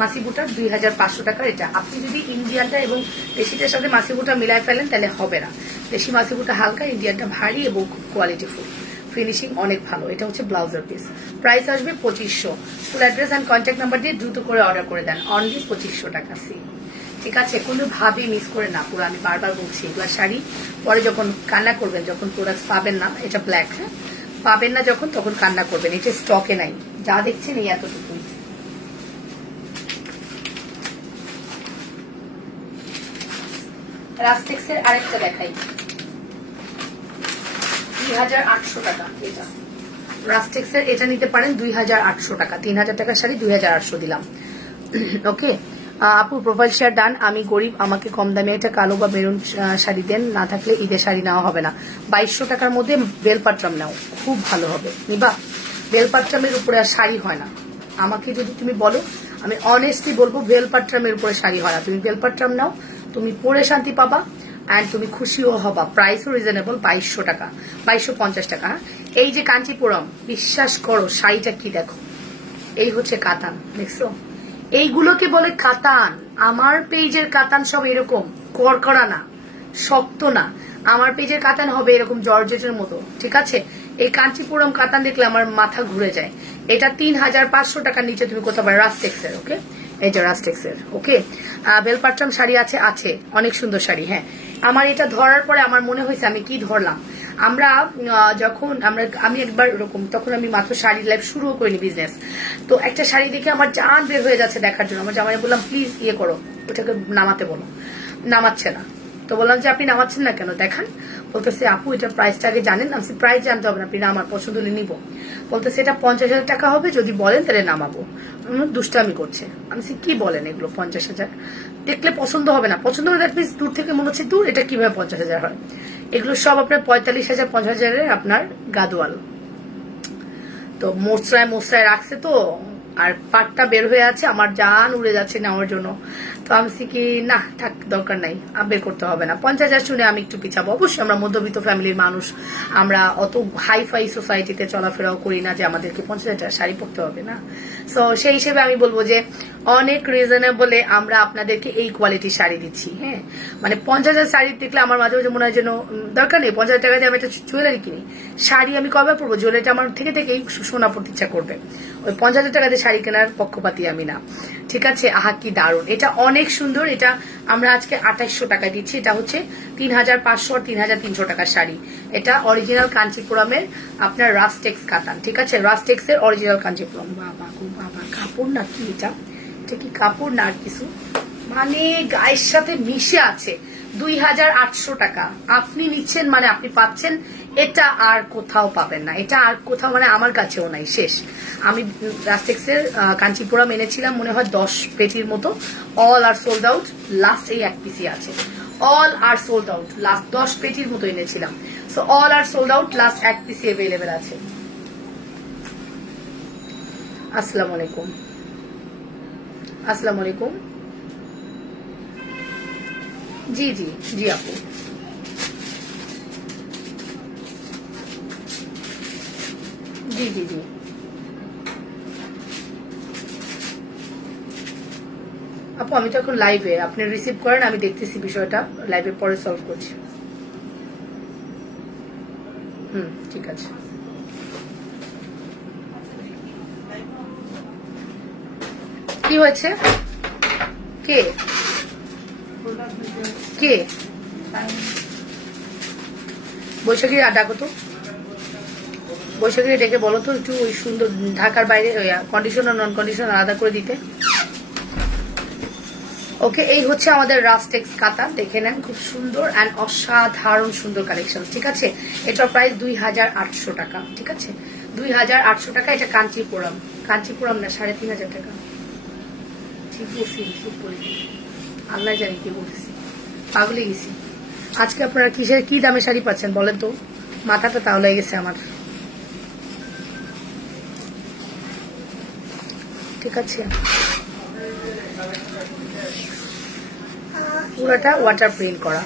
মাসিবুটার 2500 টাকার এটা। আপনি যদি ইন্ডিয়ানটা এবং দেশিটার সাথে মাসিবুটা মিলায় ফেলেন তাহলে হবে না। দেশি মাসিবুটা হালকা, ইন্ডিয়ানটা ভারী এবং খুব কোয়ালিটিফুল, ফিনিশিং অনেক ভালো। এটা হচ্ছে ব্লাউজের পিস, প্রাইস আসবে 2500। ফুল অ্যাড্রেস অ্যান্ড কন্ট্যাক্ট নাম্বার দিয়ে দ্রুত করে অর্ডার করে দেন, অনলি 2500 টাকা। সি ঠিক আছে, কোনোভাবেই মিস করে না পুরো। আমি বারবার বলছি, এগুলো শাড়ি পরে যখন কান্না করবেন, যখন প্রোডাক্ট পাবেন না, এটা ব্ল্যাক, হ্যাঁ পাবেন না যখন, তখন কান্না করবেন। এটা স্টকে নাই, যা দেখছেন এই এতটুকুই। রাস্টেক্সের আরেকটা দেখাই, 2800 টাকা। এটা রাস্টেক্সের, এটা নিতে পারেন 2800 টাকা। 3000 টাকার শাড়ি 2800 দিলাম। ওকে আপু, প্রোফাইল শেয়ার ডান। আমি গরিব, আমাকে কম দামে একটা কালো বা মেরুন শাড়ি দেন, না থাকলে ঈদের শাড়ি নেওয়া হবে না। 2200 টাকার মধ্যে বেলপাট্রাম নাও, খুব ভালো হবে। নিবা? বেলপাট্রামের উপরে আর শাড়ি হয় না। আমাকে যদি তুমি বলো, আমি অনেস্টলি বলবো বেলপাট্রামের উপরে শাড়ি হয় না। তুমি বেলপাট্রাম নাও, তুমি পরে শান্তি পাবা অ্যান্ড তুমি খুশিও হবা। প্রাইসও রিজনেবল, 2200 টাকা, 2250 টাকা। এই যে কাঞ্চিপুরম, বিশ্বাস করো শাড়িটা কি দেখো, এই হচ্ছে কাতান, দেখছো? এইগুলোকে বলে কাতান। আমার পেজের কাতান সব এরকম করকরা না, শক্ত না। আমার পেজের কাতান হবে এরকম জর্জেটের মতো। ঠিক আছে, এই কাঞ্চিপুরম কাতান দেখলে আমার মাথা ঘুরে যায়। এটা 3500 টাকার নিচে তুমি কোথাও পাবে, রাস্টেক্সের। ওকে, এই যে রাস্টেক্সের। ওকে, বেলপাট্রাম শাড়ি আছে, আছে অনেক সুন্দর শাড়ি। হ্যাঁ, আমার এটা ধরার পরে আমার মনে হয়েছে আমি কি ধরলাম। আমরা যখন আমি একবার এরকম, তখন আমি মাত্র শাড়ির লাইফ শুরুও করিনি বিজনেস। তো একটা শাড়ি দেখে আমার জান বের হয়ে যাচ্ছে দেখার জন্য। আমার জামাই বললাম প্লিজ ইয়ে করো, ওটাকে নামাতে বলো। নামাচ্ছে না, তো বললাম যে আপনি নামাচ্ছেন না কেন দেখান। বলতেছে আপু এটা প্রাইসটা আগে জানেন? আমি প্রাইস জানতে হবে না, আপনি আমার পছন্দ হলে নিবো। বলতেছে এটা 50,000 টাকা হবে, যদি বলেন তাহলে নামাবো। দুষ্টামি করছে। আমি কি বলেন এগুলো, 50,000 দেখলে পছন্দ হবে না। পছন্দ হবে দ্যাট মিনস দূর থেকে মনে হচ্ছে দূর, এটা কিভাবে 50,000 হয়। এগুলো সব আপনার 45,000 50,000 আপনার গাদোয়াল। তো মোসরায় রাখছে তো, আর পাটটা বের হয়ে আছে, আমার জান উড়ে যাচ্ছে নেওয়ার জন্য। তো আমি কি না থাক, দরকার নাই, বের করতে হবে না। 50,000 শুনে আমি একটু পিছাবো। অবশ্যই আমরা মধ্যবিত্ত ফ্যামিলির মানুষ, আমরা অত হাইফাই সোসাইটিতে চলাফেরাও করি না যে আমাদেরকে 50,000 টাকা শাড়ি পরতে হবে না। সো সেই হিসেবে আমি বলবো যে অনেক রিজনেবলে আমরা আপনাদেরকে এই কোয়ালিটির শাড়ি দিচ্ছি। হ্যাঁ, মানে 50,000 শাড়ি দেখলে আমার মাঝে মাঝে মনে হয় যেন দরকার নেই। 50,000 টাকা দিয়ে আমি একটা জুয়েলারি কিনি, শাড়ি আমি কবে পরবো? জুয়েলারিটা আমার থেকেই সোনা পড়তে ইচ্ছা করবে। ওই 50,000 টাকা দিয়ে শাড়ি কেনার পক্ষপাতি আমি না। ঠিক আছে, আহা কি দারুণ, এটা অনেক সুন্দর। এটা আমরা আজকে 2800 টাকা দিচ্ছি। এটা হচ্ছে 3500 আর 3300 টাকার শাড়ি। এটা অরিজিনাল কাঞ্চিপুরমের আপনার রাস্টেক্স কাতান। ঠিক আছে, রাস্টেক্স এর অরিজিনাল কাঞ্চিপুরম। বাবা গো বাবা, কাপড় না কি এটা, এটা কি কাপড় না আর কিছু, মানে গায়ের সাথে মিশে আছে। 2800 টাকা আপনি নিচ্ছেন, মানে আপনি পাচ্ছেন এটা আর কোথাও পাবেন না। এটা আর কোথাও মানে আমার কাছেও নাই, শেষ। আমি রাস্টেক্সের কাঞ্চিপুরম এনেছিলাম মনে হয় 10 পেটির মতো, all are sold out. Last এই এক পিসি আছে, all are sold out. Last 10 পেটির মতো এনেছিলাম, so all are sold out. Last এক পিসি অ্যাভেলেবেল আছে। আসসালামু আলাইকুম, আসসালামু আলাইকুম। জি জি জি আপু, জি জি জি। আপু আমি তো এখন লাইভে, আপনি রিসিভ করেন, আমি দেখতেছি বিষয়টা, লাইভে পরে সলভ করছি। ঠিক আছে। কি হয়েছে? কে কে বৈশাখী ডাকো তো, বৈশাখী ডেকে বলো তো একটু ওই সুন্দর ঢাকার বাইরে কন্ডিশনার নন কন্ডিশনার আলাদা করে দিতে। ওকে, এই হচ্ছে আমাদের রাস্টেক্স কাতা, দেখে নেন খুব সুন্দর অ্যান্ড অসাধারণ সুন্দর কালেকশন। ঠিক আছে, এটার প্রাইস 2800 টাকা। ঠিক আছে, 2800 টাকা। এটা কাঞ্চিপুরম, কাঞ্চিপুরম না 3500 টাকা। ঠিক বলছি, ঠিক বলি, আল্লাহ জানি কি বলতেছি, পাগলে গেছি আজকে। আপনারা কিসের কি দামে শাড়ি পাচ্ছেন বলেন তো, মাথাটা তাহলে গেছে আমার। ঠিক আছে, পুরোটা ওয়াটার প্রিন্ট করা,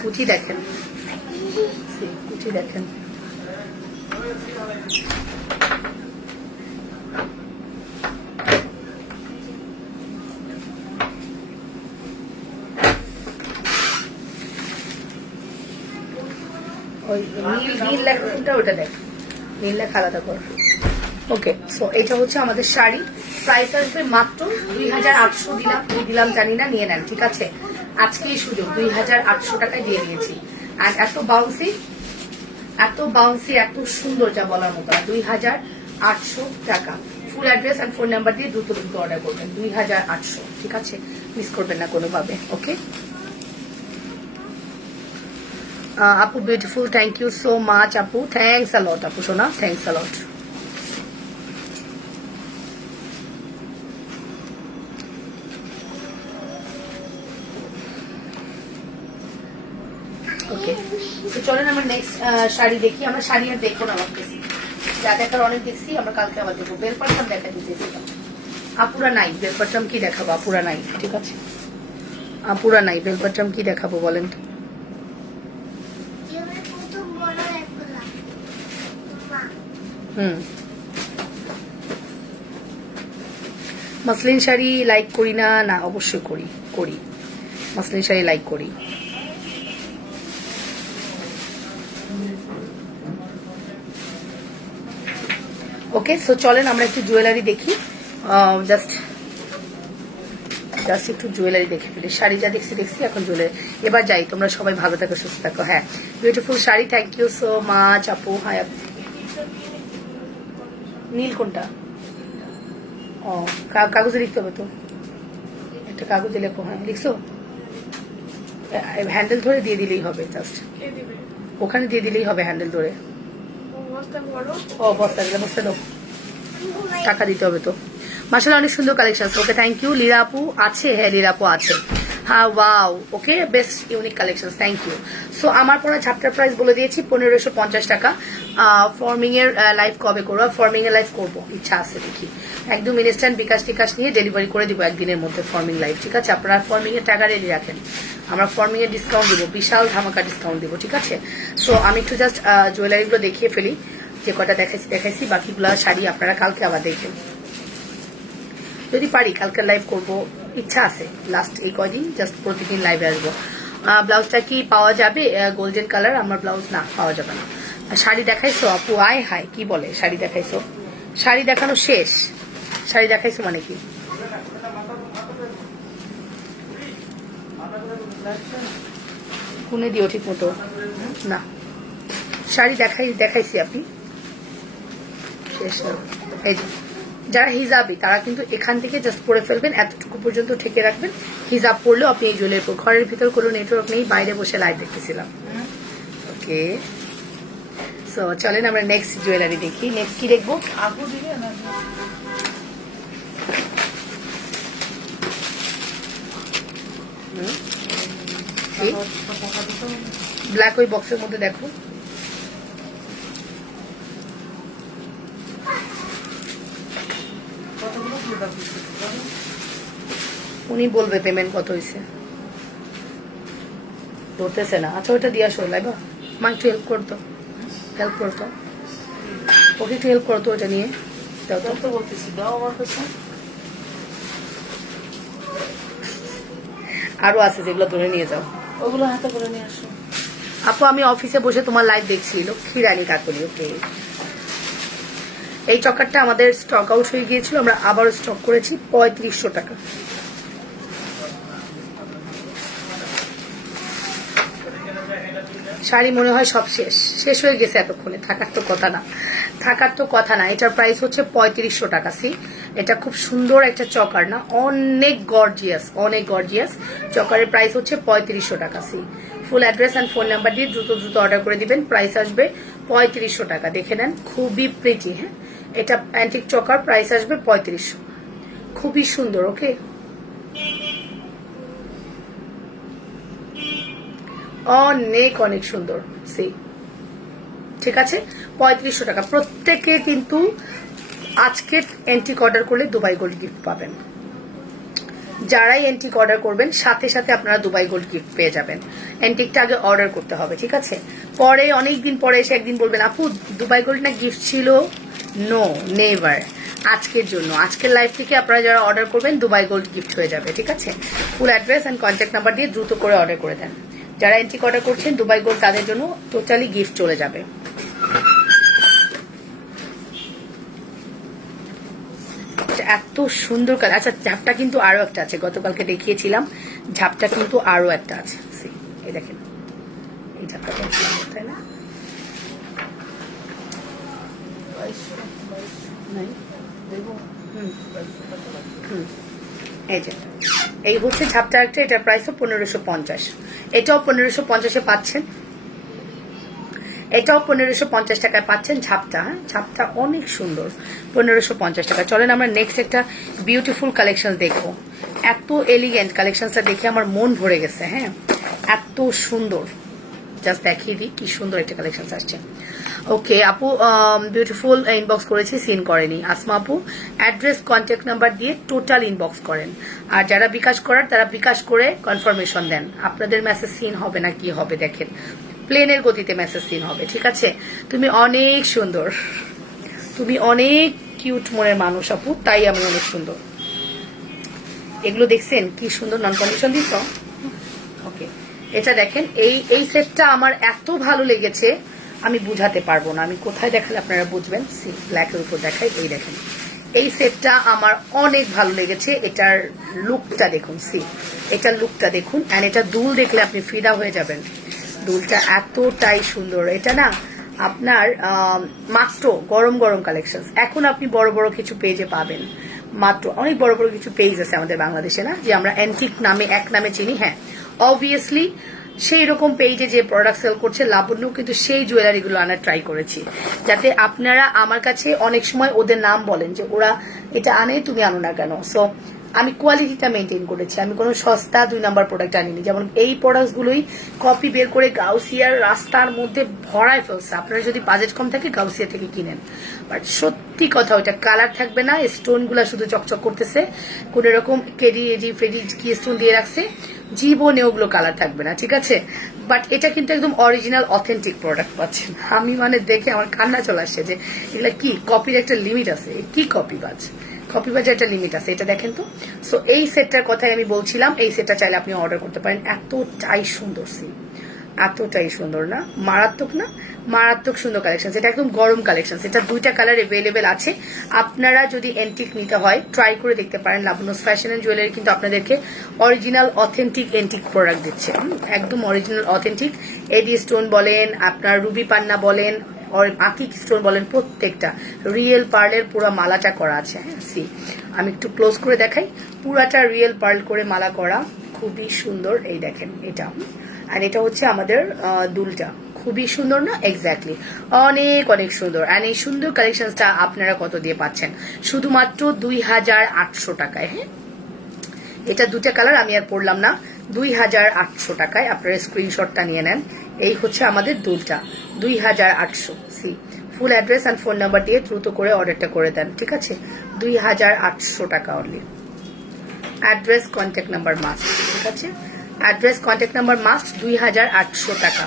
কুচি দেখেন, কুচি দেখেন। ওই নীল লেখা কোনটা, ওটা দেখ, নীল লেখা আলাদা কর। ওকে, সো এটা হচ্ছে আমাদের শাড়ি, প্রাইস আসবে মাত্র 2800। দিলাম জানি না, নিয়ে নেন। ঠিক আছে, আজকেই সুযোগ, 2800 টাকায় দিয়ে দিয়েছি। আর এত বাউন্সি, এত বাউন্সি, এত সুন্দর যা বলার মতো। 2800 টাকা। Full address and phone number দিয়ে দ্রুত অর্ডার করবেন। 2800। ঠিক আছে, মিস করবেন না কোনোভাবে। ওকে আপু, beautiful, thank you so much আপু, থ্যাংকস আ লট আপু সোনা, থ্যাংকস আ লট। ওকে, তো চলেন আমরা নেক্সট শাড়ি দেখি। আমরা শাড়ি আর দেখবো না, ভাবতেছি যা দেখার অনেক দেখছি, আমরা কালকে আবার দেখবো। বেলপাট্টাম দেখা দিতেছিলাম, আপুরা নাই। বেলপাট্টাম কি দেখাবো, আপুরা নাই। ঠিক আছে, আপুরা নাই, বেলপাট্টাম কি দেখাবো বলেন তো। মসলিন শাড়ি লাইক করি না, না অবশ্যই করি, করি মসলিন শাড়ি লাইক করি। ওকে, সো চলেন আমরা একটু জুয়েলারি দেখি, জাস্ট একটু জুয়েলারি দেখে ফেলি। শাড়ি যা দেখছি এখন জুয়েলারি। এবার যাই, তোমরা সবাই ভালো থাকো, সুস্থ থাকো। হ্যাঁ, beautiful sari, thank you so much আপু। হাই আপু, নীল কোনটা? ও কাগজে লিখতে হবে তো, একটা কাগজে লেখো। হ্যাঁ লিখছো, হ্যান্ডেল ধরে দিয়ে দিলেই হবে, জাস্ট ওখানে দিয়ে দিলেই হবে হ্যান্ডেল ধরে। ও বস্তা দিলে, বস্তা দাও, টাকা দিতে হবে তো। মাশাআল্লাহ, অনেক সুন্দর collection. Okay, thank you. Lira আপু আছে? হ্যাঁ লীরা আপু আছে। হ্যাঁ, wow, okay, best unique collection, thank you. So আমার পরে ঝাপটার প্রাইস বলে দিয়েছি 1550 টাকা। ফর্মিং এর লাইভ কবে করবো? ফর্মিং এর লাইভ করবো, ইচ্ছা আছে, দেখি একদম ইনস্ট্যান্ট বিকাশ টিকাশ নিয়ে ডেলিভারি করে দিব একদিনের মধ্যে ফর্মিং লাইভ। ঠিক আছে, আপনারা ফর্মিং এর টাকা রেডি রাখেন, আমরা ফর্মিং এর ডিসকাউন্ট দিব, বিশাল ধামাকা ডিসকাউন্ট দিব। ঠিক আছে, সো আমি একটু জাস্ট জুয়েলারিগুলো দেখিয়ে ফেলি, যে কটা দেখাইছি, বাকিগুলো শাড়ি আপনারা কালকে আবার দেখবেন। যদি পারি কালকে লাইভ করব, ইচ্ছা আছে। লাস্ট এই কয়দিন জাস্ট প্রতিদিন লাইভে আসবো। ব্লাউজটা কি পাওয়া যাবে? গোল্ডেন কালার আমার ব্লাউজ, না পাওয়া যাবে না। শাড়ি দেখাইছো আপু? আয় হাই, কি বলে শাড়ি দেখাইছো? শাড়ি দেখানো শেষ। শাড়ি দেখাইছো মানে কি? কোনে দিও ঠিক মতো না, শাড়ি দেখাইছি আপনি শেষ না। এই যে যারা হিজাবি তারা কিন্তু এখান থেকে জাস্ট পরে ফেলবেন, এতটুকু পর্যন্ত ঠেকে রাখবেন। হিজাব পরলেও আপনি এই জুয়েলারি, ঘরের ভিতর কোনো নেটওয়ার্ক নেই, বাইরে বসে লাইভ দেখতেছিলাম। ওকে, সো চলেন আমরা নেক্সট জুয়েলারি দেখি। নেক্সট কি দেখবো? ব্ল্যাক ওই বক্সের মধ্যে দেখো, উনি বলবে পেমেন্ট কত হয়েছে, ধরতেছে না। আচ্ছা ওইটা দিয়ে আসো লাইবা, মা একটু হেল্প করতো, ওকে একটু হেল্প করতো ওইটা নিয়ে দাও তো। বলতেছি দাও আমার কাছে, আরো আছে যেগুলো ধরে নিয়ে যাও, ওগুলো হাতে করে নিয়ে আসো। আপু আমি অফিসে বসে তোমার লাইভ দেখছি, লক্ষ্মী রানী কাকুলি। ওকে, এই চকারটা আমাদের স্টক আউট হয়ে গিয়েছিল, আমরা আবারও স্টক করেছি 3500 টাকা। শাড়ি মনে হয় সব শেষ শেষ হয়ে গেছে এতক্ষণে, থাকার তো কথা না, থাকার তো কথা না। এটার প্রাইস হচ্ছে 3500 টাকা। সি, এটা খুব সুন্দর একটা চকার না, অনেক গর্জিয়াস, অনেক গর্জিয়াস চকারের প্রাইস হচ্ছে 3500 টাকা। See, full address and phone number দিয়ে দ্রুত দ্রুত অর্ডার করে দিবেন, প্রাইস আসবে 3500 টাকা। দেখে নেন, খুবই প্রিটি। হ্যাঁ, এটা অ্যান্টিক চকার, প্রাইস আসবে 3500, খুবই সুন্দর। ওকে, অনেক অনেক সুন্দর। সি, ঠিক আছে, 3500 টাকা। প্রত্যেকে কিন্তু আজকে এন্টিক অর্ডার করলে দুবাই গোল্ড গিফট পাবেন। যারাই এন্টিক অর্ডার করবেন সাথে সাথে আপনারা দুবাই গোল্ড গিফট পেয়ে যাবেন। এন্টিকটা আগে অর্ডার করতে হবে, ঠিক আছে? পরে অনেকদিন পরে এসে একদিন বলবেন আপু দুবাই গোল্ড না গিফট ছিল। No, never. আজকের জন্য, আজকের লাইভ থেকে আপনারা যারা অর্ডার করবেন দুবাই গোল্ড গিফট হয়ে যাবে, ঠিক আছে? ফুল অ্যাড্রেস অ্যান্ড কন্ট্যাক্ট নাম্বার দিয়ে দ্রুত করে অর্ডার করে দেন। যারা এন্টিক অর্ডার করছেন দুবাই গোল্ড, তাদের জন্য টোটালি গিফট চলে যাবে। এত সুন্দর কালার। আচ্ছা, ঝাপটা কিন্তু আরো একটা আছে, গতকালকে দেখিয়েছিলাম, ঝাপটা কিন্তু আরো একটা আছে। এই দেখেন, এই ঝাপটা তাই না? এই যে, এই হচ্ছে ঝাপটা একটা, এটার প্রাইস 1550। এটাও 1550-এ পাচ্ছেন, এটাও 1550 টাকায় পাচ্ছেন ঝাপটা। হ্যাঁ, ঝাপটা অনেক সুন্দর, 1550 টাকা। চলেন আমরা নেক্সট একটা বিউটিফুল কালেকশন দেখবো। এত এলিগেন্ট কালেকশনটা দেখে আমার মন ভরে গেছে। হ্যাঁ, এত সুন্দর, জাস্ট দেখিয়ে দিই কি সুন্দর একটা কালেকশন আসছে। ওকে আপু, বিউটিফুল ইনবক্স করেছি, সিন করেনি। আসমা আপু, অ্যাড্রেস কন্ট্যাক্ট নাম্বার দিয়ে টোটাল ইনবক্স করেন, আর যারা বিকাশ করার তারা বিকাশ করে কনফার্মেশন দেন। আপনাদের মেসেজ সিন হবে না কি হবে দেখেন, প্লেনের গতিতে মেসেজ সিন হবে, ঠিক আছে? তুমি অনেক সুন্দর, তুমি অনেক কিউট মনের মানুষ আপু, তাই আমি অনেক সুন্দর। এগুলো দেখছেন কি সুন্দর, নন কন্ডিশন দিস। ওকে, এটা দেখেন, এই সেটটা আমার এত ভালো লেগেছে আমি বুঝাতে পারবো না। আমি কোথায় দেখালে আপনারা বুঝবেন। সি, ব্ল্যাকের উপর দেখাই, এই দেখেন, এই সেটটা আমার অনেক ভালো লেগেছে। এটার লুকটা দেখুন। সি, এটার লুকটা দেখুন, অ্যান্ড এটা দুল দেখলে আপনি ফিদা হয়ে যাবেন। দুলটা এতটাই সুন্দর। এটা না আপনার মাত্র গরম গরম কালেকশন। এখন আপনি বড় বড় কিছু পেজে পাবেন, মাত্র অনেক বড় বড় কিছু পেজ আছে আমাদের বাংলাদেশে, না যে আমরা অ্যান্টিক নামে এক নামে চিনি। হ্যাঁ, অবভিয়াসলি সেই রকম পেজে যে প্রোডাক্ট সেল করছে লাবণ্য কিন্তু সেই জুয়েলারিগুলো আনার ট্রাই করেছি, যাতে আপনারা আমার কাছে অনেক সময় ওদের নাম বলেন যে ওরা এটা আনে, তুমি আনো না কেন। সো আমি কোয়ালিটিটা মেনটেন করেছি, আমি কোনো সস্তা 2 নাম্বার প্রোডাক্ট আনিনি। যেমন এই প্রোডাক্টগুলোই কপি বের করে গাউসিয়ার রাস্তার মধ্যে ভরায় ফেলছে। আপনারা যদি বাজেট কম থাকে গাউসিয়া থেকে কিনেন, বাট সত্যি কথা ওইটা কালার থাকবে না, স্টোনগুলা শুধু চকচক করতেছে, কোন রকম কেডি এডি ফেডি কি স্টোন দিয়ে রাখছে, জীবনে ওগুলো কালার থাকবে না, ঠিক আছে? বাট এটা কিন্তু একদম অরিজিনাল অথেন্টিক প্রোডাক্ট পাচ্ছেন। আমি মানে দেখে আমার কান্না চলে আসছে যে এগুলা কি, কপির একটা লিমিট আছে, কি কপিবাজ, কপিবাজের একটা লিমিট আছে। এটা দেখেন তো। সো এই সেটটার কথাই আমি বলছিলাম, এই সেটটা চাইলে আপনি অর্ডার করতে পারেন। এতটাই সুন্দর। সি, এতটাই সুন্দর না, মারাত্মক না, মারাত্মক সুন্দর কালেকশন। এটা একদম গরম কালেকশন। এটা 2টা কালার এভেলেবেল আছে। আপনারা যদি এন্টিক নিতে হয় ট্রাই করে দেখতে পারেন। লাবণ্যস ফ্যাশন এন্ড জুয়েলারি কিন্তু আপনাদেরকে অরিজিনাল অথেন্টিক এন্টিক প্রোডাক্ট দিচ্ছে, একদম অরিজিনাল অথেন্টিক। এডি স্টোন বলেন, আপনার রুবি পান্না বলেন, আকিক স্টোন বলেন, প্রত্যেকটা রিয়েল পার্লের পুরো মালাটা করা আছে। হ্যাঁ, সি, আমি একটু ক্লোজ করে দেখাই, পুরাটা রিয়েল পার্ল করে মালা করা, খুবই সুন্দর। এই দেখেন এটা, আর এটা হচ্ছে আমাদের দুলটা, খুবই সুন্দর না? এক্স্যাক্টলি, অনেক অনেক সুন্দর। আর এই সুন্দর কালেকশনটা আপনারা কত দিয়ে পাচ্ছেন? শুধুমাত্র 2800 টাকায়। হ্যাঁ, এটা 2টা কালার, আমি আর পড়লাম না। 2800 টাকায় আপনারা স্ক্রিনশটটা নিয়ে নেন। এই হচ্ছে আমাদের দুলটা, 2800। See, full address and phone number দিয়ে দ্রুত করে অর্ডারটা করে দেন, ঠিক আছে? 2800 টাকা only. Address contact number must, ঠিক আছে? অ্যাড্রেস কন্ট্যাক্ট নাম্বার মাস্ট, 2800 টাকা।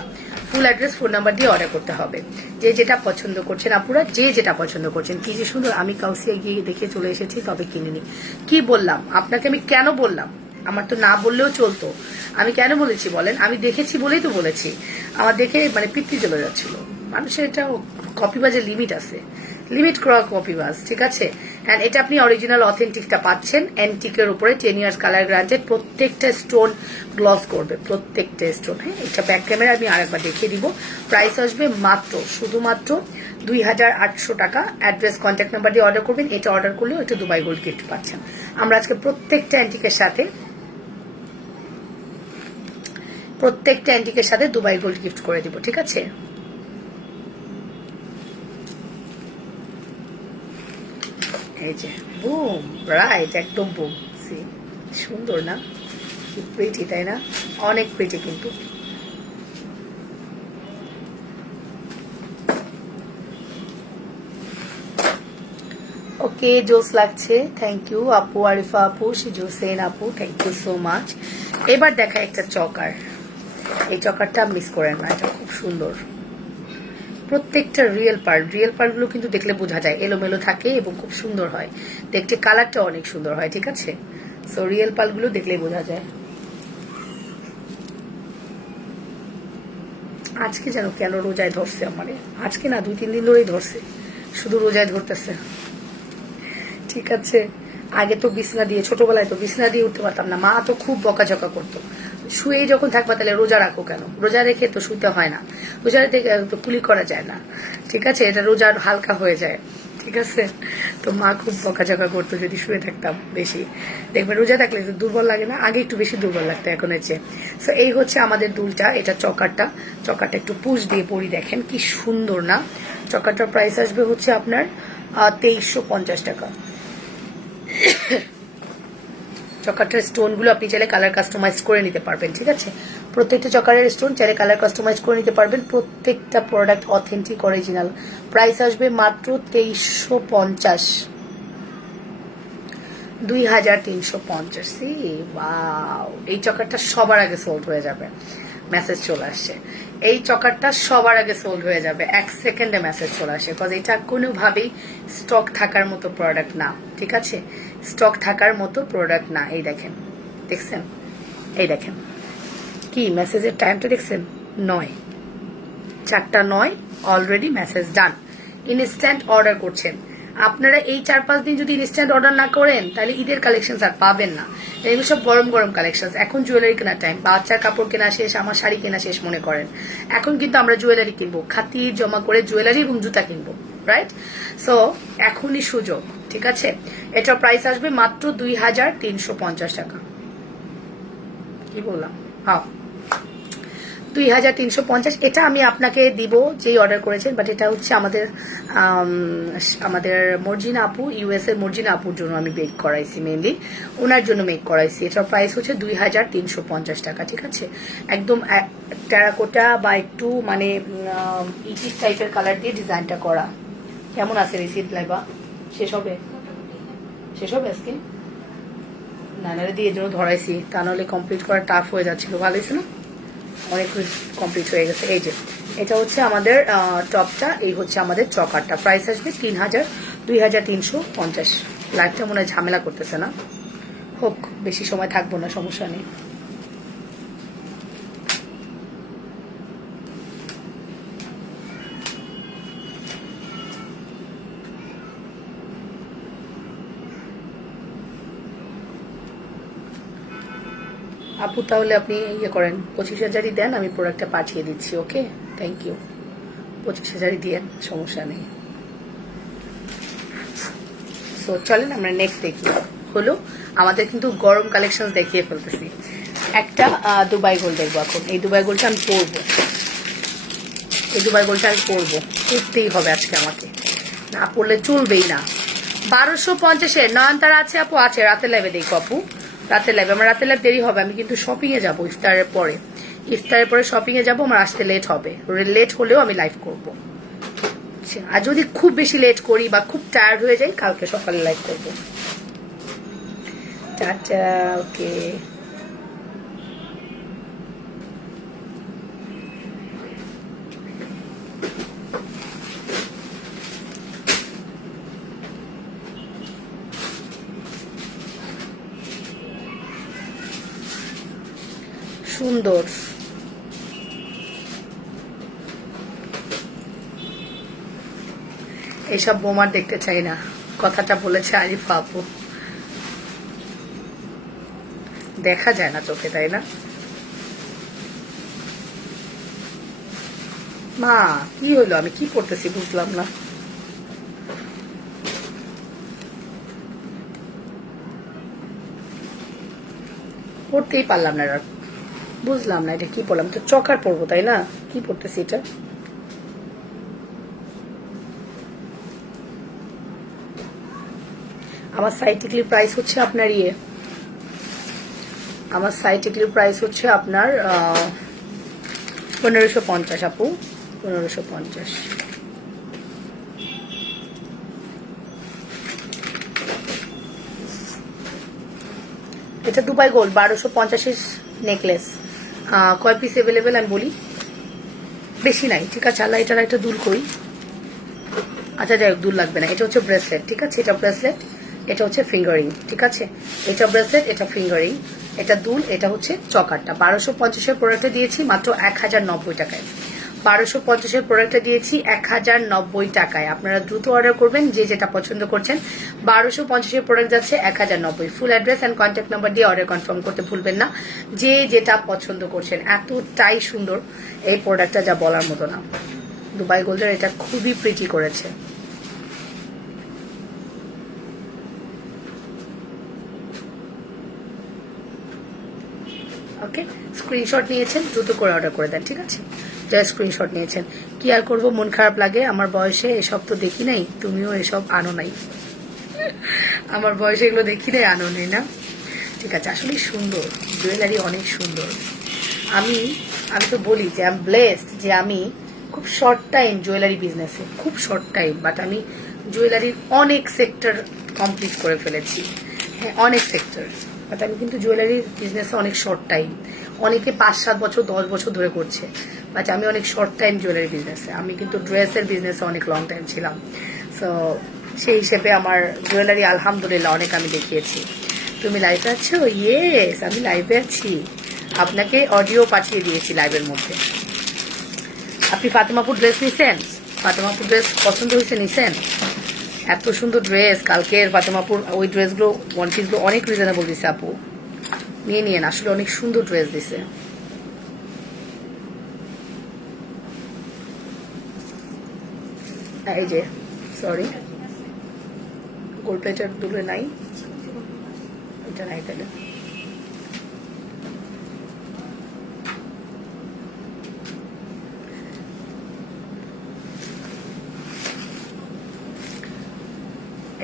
ফুল অ্যাড্রেস ফোন নাম্বার দিয়ে অর্ডার করতে হবে। যে যেটা পছন্দ করছেন আপুরা, যে যেটা পছন্দ করছেন। কি যে সুন্দর, আমি কাউসিয়া গিয়ে দেখে চলে এসেছি, তবে কিনিনি। কি বললাম আপনাকে, আমি কেন বললাম আমার তো না বললেও চলতো। আমি কেন বলেছি বলেন, আমি দেখেছি বলেই তো বলেছি। আমার দেখে মানে পিত্তি চলে যাচ্ছিল। মানুষের এটা কপিবাজের লিমিট আছে, লিমিট করা কপিবাজ, ঠিক আছে। অ্যান্ড এটা আপনি অরিজিনাল অথেন্টিকটা পাচ্ছেন অ্যান্টিকের উপরে 10 ইয়ার্স কালার গ্রান্টেড, প্রত্যেকটা স্টোন গ্লস করবে, প্রত্যেকটা স্টোন। হ্যাঁ, এটা ব্যাক ক্যামেরা আমি আরেকবার দেখিয়ে দিব। প্রাইস আসবে মাত্র শুধুমাত্র 2800 টাকা। অ্যাড্রেস কন্ট্যাক্ট নাম্বার দিয়ে অর্ডার করবেন। এটা অর্ডার করলেও একটু দুবাই গোল্ড গিফট পাচ্ছেন। আমরা আজকে প্রত্যেকটা অ্যান্টিকের সাথে দুবাই গোল্ড গিফট করে দিব, ঠিক আছে। এই যে বুম, রাইট, একদম বুম। সি, সুন্দর না, কি প্রিটি, তাই না? অনেক প্রিটি কিন্তু। ওকে, জোস লাগছে, থ্যাংক ইউ আপু, আরিফা আপু, সিজু সেন আপু, থ্যাংক ইউ সো মাচ। এবার দেখা একটা চকার, এই চকারটা মিস করেন না, এটা খুব সুন্দর। প্রত্যেকটা রিয়েল পার্লগুলো কিন্তু দেখলে বোঝা যায়, এলোমেলো থাকে এবং খুব সুন্দর হয় দেখতে, কালারটা অনেক সুন্দর হয়, ঠিক আছে। সো রিয়েল পার্লগুলো দেখলেই বোঝা যায়। আজকে যেন কেন রোজায় ধরছে আমারে, আজকে না 2-3 দিন ধরেই ধরছে, শুধু রোজায় ধরতেছে, ঠিক আছে। আগে তো বিছনা দিয়ে, ছোটবেলায় তো বিছনা দিয়ে উঠতে পারতাম না, মা তো খুব বকাঝকা করতো, শুয়ে যখন থাকবা তাহলে রোজা রাখো কেন, রোজা রেখে তো শুতে হয় না, রোজা রেখে তো কুলি করা যায় না, ঠিক আছে, এটা রোজা হালকা হয়ে যায়, ঠিক আছে। তো মা খুব বকাঝকা করতো যদি শুয়ে থাকতাম বেশি। দেখবে রোজা থাকলে দুর্বল লাগে না, আগে একটু বেশি দুর্বল লাগতো এখনের চেয়ে। সো এই হচ্ছে আমাদের দুলটা, এটা চকারটা একটু পুশ দিয়ে পরি, দেখেন কি সুন্দর না। চকারটার প্রাইস আসবে হচ্ছে আপনার 2350 টাকা। চকারটার স্টোনগুলো আপনি চাইলে কালার কাস্টমাইজ করে নিতে পারবেন, ঠিক আছে। প্রত্যেকটা চকারের স্টোন চাইলে কালার কাস্টমাইজ করে নিতে পারবেন। প্রত্যেকটা প্রোডাক্ট অথেন্টিক অরিজিনাল। প্রাইস আসবে মাত্র 2350, 2350। ওয়াও, এই চকারটা সবার আগে সোল্ড হয়ে যাবে, মেসেজ চলে আসছে। এই চকারটা সবার আগে সোল্ড হয়ে যাবে, 1 সেকেন্ডে মেসেজ চলে আসে, বিকজ এটা কোনোভাবেই স্টক থাকার মতো প্রোডাক্ট না, ঠিক আছে, স্টক থাকার মতো প্রোডাক্ট না। এই দেখেন, দেখছেন, এই দেখেন কি মেসেজের টাইমটা দেখছেন, 9, 4:09, অলরেডি মেসেজ ডান। ইনস্ট্যান্ট অর্ডার করছেন আপনারা। এই 4-5 দিন যদি ইনস্ট্যান্ট অর্ডার না করেন তাহলে ঈদের কালেকশন আর পাবেন না। এগুলো সব গরম গরম কালেকশন। এখন জুয়েলারি কেনার টাইম, বাচ্চার কাপড় কেনা শেষ, আমার শাড়ি কেনা শেষ মনে করেন, এখন কিন্তু আমরা জুয়েলারি কিনবো, খাতির জমা করে জুয়েলারি এবং জুতা কিনবো, রাইট। সো এখনই সুযোগ, ঠিক আছে। এটার প্রাইস আসবে মাত্র 2350 টাকা। কি বললাম, হ্যাঁ 2350। এটা আমি আপনাকে দিব যেই অর্ডার করেছেন, বাট এটা হচ্ছে আমাদের মর্জিনা আপু, ইউএস এর মর্জিনা আপুর জন্য আমি মেক করাইছি, মেইনলি ওনার জন্য মেক করাইছি। এটার প্রাইস হচ্ছে 2350 টাকা, ঠিক আছে। একদম টেরাকোটা বা একটু মানে ইটিস টাইপের কালার দিয়ে ডিজাইনটা করা। কেমন আছে রিসিপ্ট লাইবা? শেষ হবে স্কিন না দিয়ে এর জন্য ধরাইছি, তা নাহলে কমপ্লিট করা টাফ হয়ে যাচ্ছিল। ভালো হয়েছে না, অনেক কমপ্লিট হয়ে গেছে। এই যে এটা হচ্ছে আমাদের টপটা, এই হচ্ছে আমাদের চকারটা। প্রাইস আসবে 2350। লাইফটা মনে হয় ঝামেলা করতেছে না, হোক, বেশি সময় থাকবো না, সমস্যা নেই। আপু তাহলে আপনি ইয়ে করেন, 25,000ই দেন, আমি প্রোডাক্টটা পাঠিয়ে দিচ্ছি। ওকে, থ্যাংক ইউ। 25,000ই দিয়েন, সমস্যা নেই। সো চলেন আমরা নেক্সট দেখি। হলো আমাদের কিন্তু গরম কালেকশন দেখিয়ে ফেলতেছি। একটা দুবাই গোল্ড দেখবো এখন। এই দুবাই গোল্ডটা আমি পরবো, পরতেই হবে আজকে আমাকে, না পরলে চলবেই না। 1250-এর নয়নতারা আছে আপু? আছে, রাতে লাইভে দেখবো আপু, রাতে লাইভ। আমার রাতে লাইভ দেরি হবে, আমি কিন্তু শপিং এ যাবো ইফতারের পরে শপিং এ যাবো, আমার আসতে লেট হবে, লেট হলেও আমি লাইভ করবো। আর যদি খুব বেশি লেট করি বা খুব টায়ার্ড হয়ে যাই, কালকে সকালে লাইভ করবো। টাটা, ওকে। সুন্দর। এইসব বোমার দেখতে চাই না, কথাটা বলেছে আরিফা আপু। দেখা যায় না চোখে, তাই না? মা কি হলো, আমি কি করতেছি বুঝলাম না। পড়তেই পারলাম না, বুঝলাম না এটা কি পড়লাম। তো চকার পড়বো, তাই না? কি পড়তেছি এটা? আমার সাইটিক্লির প্রাইস হচ্ছে আপনার আমার সাইটিক্লির প্রাইস হচ্ছে আপনার 1550 আপু, 1550। এটা দুবাই গোল্ড 1250 নেকলেস। কয় পিস অ্যাভেলেবেল আমি বলি, বেশি নাই, ঠিক আছে? আল্লাহ, এটার একটা দুল কই? আচ্ছা যাই হোক, দুল লাগবে না। এটা হচ্ছে ব্রেসলেট, ঠিক আছে? এটা ব্রেসলেট, এটা হচ্ছে ফিঙ্গারিং, ঠিক আছে? এটা ব্রেসলেট, এটা ফিঙ্গারিং, এটা দুল, এটা হচ্ছে চকারটা। 1250-এর প্রোডাক্টে দিয়েছি মাত্র 1090 টাকায়। 1250-এর প্রোডাক্টে দিয়েছি 1090 টাকায়। আপনারা দ্রুত অর্ডার করবেন, যে যেটা পছন্দ করছেন। 1250-এর প্রোডাক্ট যাচ্ছে 1090। ফুল অ্যাড্রেস অ্যান্ড কন্ট্যাক্ট নাম্বার দিয়ে অর্ডার কনফার্ম করতে ভুলবেন না, যে যেটা পছন্দ করছেন। এতটাই সুন্দর এই প্রোডাক্টটা, যা বলার মতো না। দুবাই গোল্ডের এটা খুবই প্রিটি করেছে। ওকে, স্ক্রিনশট নিয়েছেন, দ্রুত করে অর্ডার করে দেন, ঠিক আছে? যা স্ক্রিনশট নিয়েছেন। কি আর করবো, মন খারাপ লাগে। আমার বয়সে এসব তো দেখি নাই, তুমিও এসব আনো নাই। আমার বয়সে এগুলো দেখি নাই, আনো নেই না? ঠিক আছে, আসলে সুন্দর জুয়েলারি, অনেক সুন্দর। আমি আমি তো বলি যে আমি ব্লেসড, যে আমি খুব শর্ট টাইম জুয়েলারি বিজনেসে, খুব শর্ট টাইম, বাট আমি জুয়েলারির অনেক সেক্টর কমপ্লিট করে ফেলেছি। হ্যাঁ, অনেক সেক্টর, বাট আমি কিন্তু জুয়েলারির বিজনেসে অনেক শর্ট টাইম। অনেকে 5-7 বছর 10 বছর ধরে করছে, বাট আমি অনেক শর্ট টাইম জুয়েলারি বিজনেসে। আমি কিন্তু ড্রেসের বিজনেসে অনেক লং টাইম ছিলাম। সো সেই হিসেবে আমার জুয়েলারি আলহামদুলিল্লাহ অনেক আমি দেখিয়েছি। তুমি লাইভে আছো? ইয়েস, আমি লাইভে আছি। আপনাকে অডিও পাঠিয়ে দিয়েছি লাইভের মধ্যে। আপনি ফাতেমাপুর ড্রেস নিছেন? ফাতেমাপুর ড্রেস পছন্দ হয়েছে, নিছেন? এত সুন্দর ড্রেস, কালকের ফাতেমাপুর ওই ড্রেসগুলো, ওয়ান পিসগুলো অনেক রিজনেবল দিছে আপু, নিয়ে নিয়েন। আসলে অনেক সুন্দর ড্রেস দিছে। এই যে, সরি, গোল্ড প্লেটের দুলে নাই, এটা নাই তাহলে।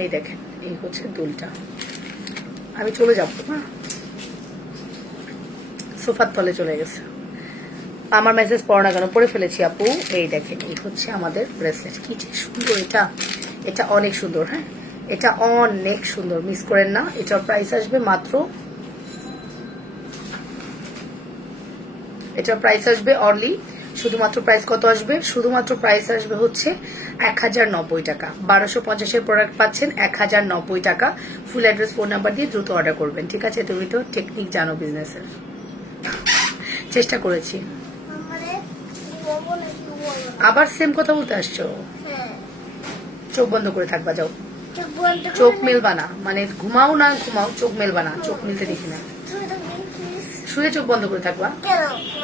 এই দেখেন, এই হচ্ছে দুলটা। আমি চলে যাবো, হ্যাঁ, সোফার তলে চলে গেছে। আমার মেসেজ পড়ো না কেন? পড়ে ফেলেছি আপু। এই দেখেন, এই হচ্ছে আমাদের ব্রেসলেট। কি যে সুন্দর এটা, এটা অনেক সুন্দর। হ্যাঁ, এটা অনেক সুন্দর, মিস করেন না। এটার প্রাইস আসবে মাত্র, এটার প্রাইস আসবে অনলি, শুধুমাত্র প্রাইস কত আসবে? শুধুমাত্র প্রাইস আসবে হচ্ছে 1090 টাকা। 1250-এর প্রোডাক্ট পাচ্ছেন 1090 টাকা। ফুল অ্যাড্রেস, ফোন নাম্বার দিয়ে দ্রুত অর্ডার করবেন, ঠিক আছে? তুমি তো টেকনিক জানো বিজনেসের, চেষ্টা করেছি। আবার সেম কথা বলতে আসছো? চোখ বন্ধ করে থাকবা, যাও। চোখ মেলবা না, মানে ঘুমাও না ঘুমাও, চোখ মেলবা না, চোখ মিলতে দেখি না। শুয়ে চোখ বন্ধ করে থাকবা।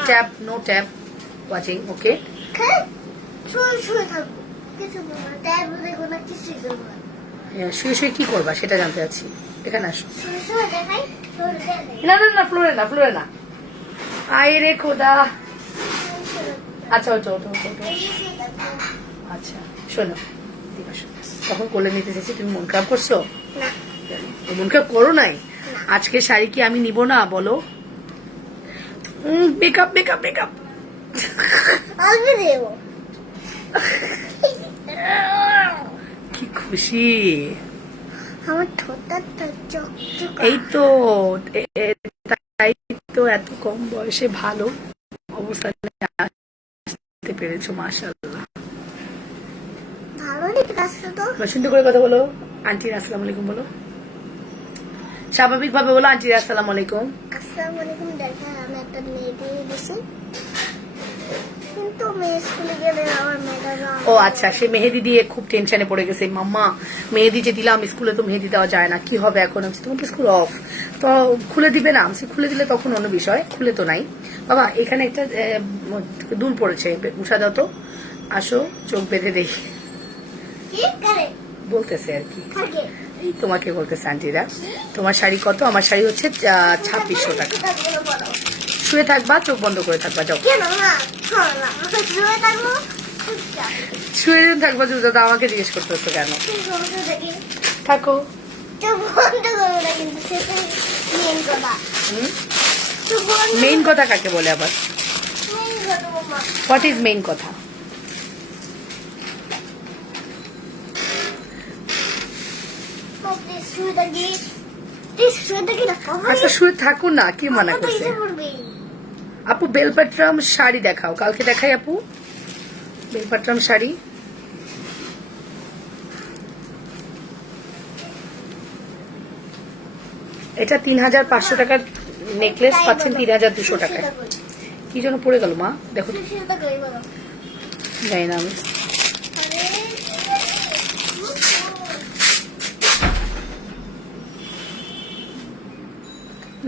ট্যাপ, নো ট্যাপ ওয়াচিং, ওকে? শুয়ে শুয়ে কি করবা সেটা জানতে চাচ্ছি। এখানে আসো। না না না, ফ্লোরে না, ফ্লোরে না। আয় রে খোদা। আচ্ছা, ওঠো ওঠো ওঠো। আচ্ছা শোনো, তখন কোলে নিতে চাইছি, তুমি মন খারাপ করছো? মন খারাপ করো নাই? আজকে শাড়ি কি আমি নিব না বলো? মেকআপ মেকআপ মেকআপ কি খুশি আমার ঠোঁটটা চকচক। এই তো, তাই তো এত কম বয়সে ভালো অবস্থানে আসতে পেরেছো, মাশাআল্লাহ। ভালো লেগে আসছে তো। সুন্দর করে কথা বলো। আন্টির আসসালামু আলাইকুম বলো, স্বাভাবিক ভাবে বলো। আন্টির আসসালামু আলাইকুম। আসসালামু আলাইকুম। দেখেন আমি একটা মেয়ে দিয়ে দিছি, কিন্তু মেয়ে স্কুলে গেলে আমার মেয়েটা ও আচ্ছা, সে মেহেদি দিয়ে খুব টেনশনে পড়ে গেছে। মাম্মা মেহেদি যে দিলাম স্কুলে তো মেহেদি দেওয়া যায় না, কি হবে এখন? আমি বলছি, তোমার তো স্কুল অফ, তো খুলে দিবে না? আমি বলছি, খুলে দিলে তখন অন্য বিষয়, খুলে তো নাই। বাবা এখানে একটা দুল পড়েছে, উষা দাও তো, আসো চোখ বেঁধে দেখি, কি করে বলতেছে আর কি। থাকে এই তোমাকে বলতেছে আন্টিরা। তোমার শাড়ি কত? আমার শাড়ি হচ্ছে 2600 টাকা। কথাগুলো বলো। শুয়ে থাকবা, চোখ বন্ধ করে থাকবা, যাও। কেন না? শোনো না, আমি শুয়ে থাকবো চুপচাপ। শুয়ে থাকবা চুপচাপ, আমাকে জিজ্ঞেস করতেছো কেন? তুমি ঘুমোতে দেখি থাকো। চোখ বন্ধ করবো না, কিন্তু সেটা মেন কথা। চোখ বন্ধ মেইন কথা কাকে বলে আবার? মেন কথা বাবা। হোয়াট ইজ মেইন কথা? প্লিজ শুয়ে থাকি, প্লিজ শুয়ে থাকি না। আচ্ছা শুয়ে থাকুন না, কি মানা আমার তো করছে? ইচ্ছে করবে। আপু বেলপাট্রাম শাড়ি দেখাও, কালকে দেখাই আপু বেলপাট্রাম শাড়ি। এটা 3500 টাকার নেকলেস পাচ্ছেন 3200 টাকায়। কি যেন পড়ে গেল মা, দেখো তো। শুয়ে থাকি বলো। জানি না আমি।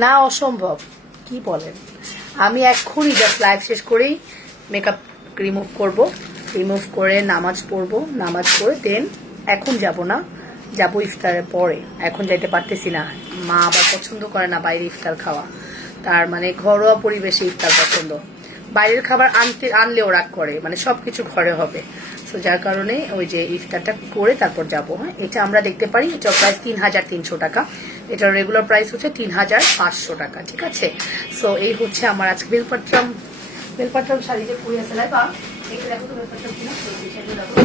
না অসম্ভব, কি বলেন? আমি এক্ষুনি জাস্ট লাইভ শেষ করেই মেকআপ রিমুভ করব, রিমুভ করে নামাজ পড়বো, নামাজ পড়ে দেন এখন যাব না, যাব ইফতারের পরে। এখন যাইতে পারতেছি না, মা আবার পছন্দ করে না বাইরে ইফতার খাওয়া, তার মানে ঘরোয়া পরিবেশে ইফতার পছন্দ। বাইরের খাবার আনলেও রাগ করে, মানে সবকিছু ঘরে হবে। সো যার কারণে ওই যে ইফতারটা করে তারপর যাবো। হ্যাঁ, এটা আমরা দেখতে পারি, এটা প্রাইস 3300 টাকা, এটার রেগুলার প্রাইস হচ্ছে 3500 টাকা। ঠিক আছে, সো এই হচ্ছে আমার আজকে বেলপাট্রাম শাড়ি যে পরে আছে বা এটা দেখো তো বেলপাট্রাম কিনা, সেগুলো দেখো।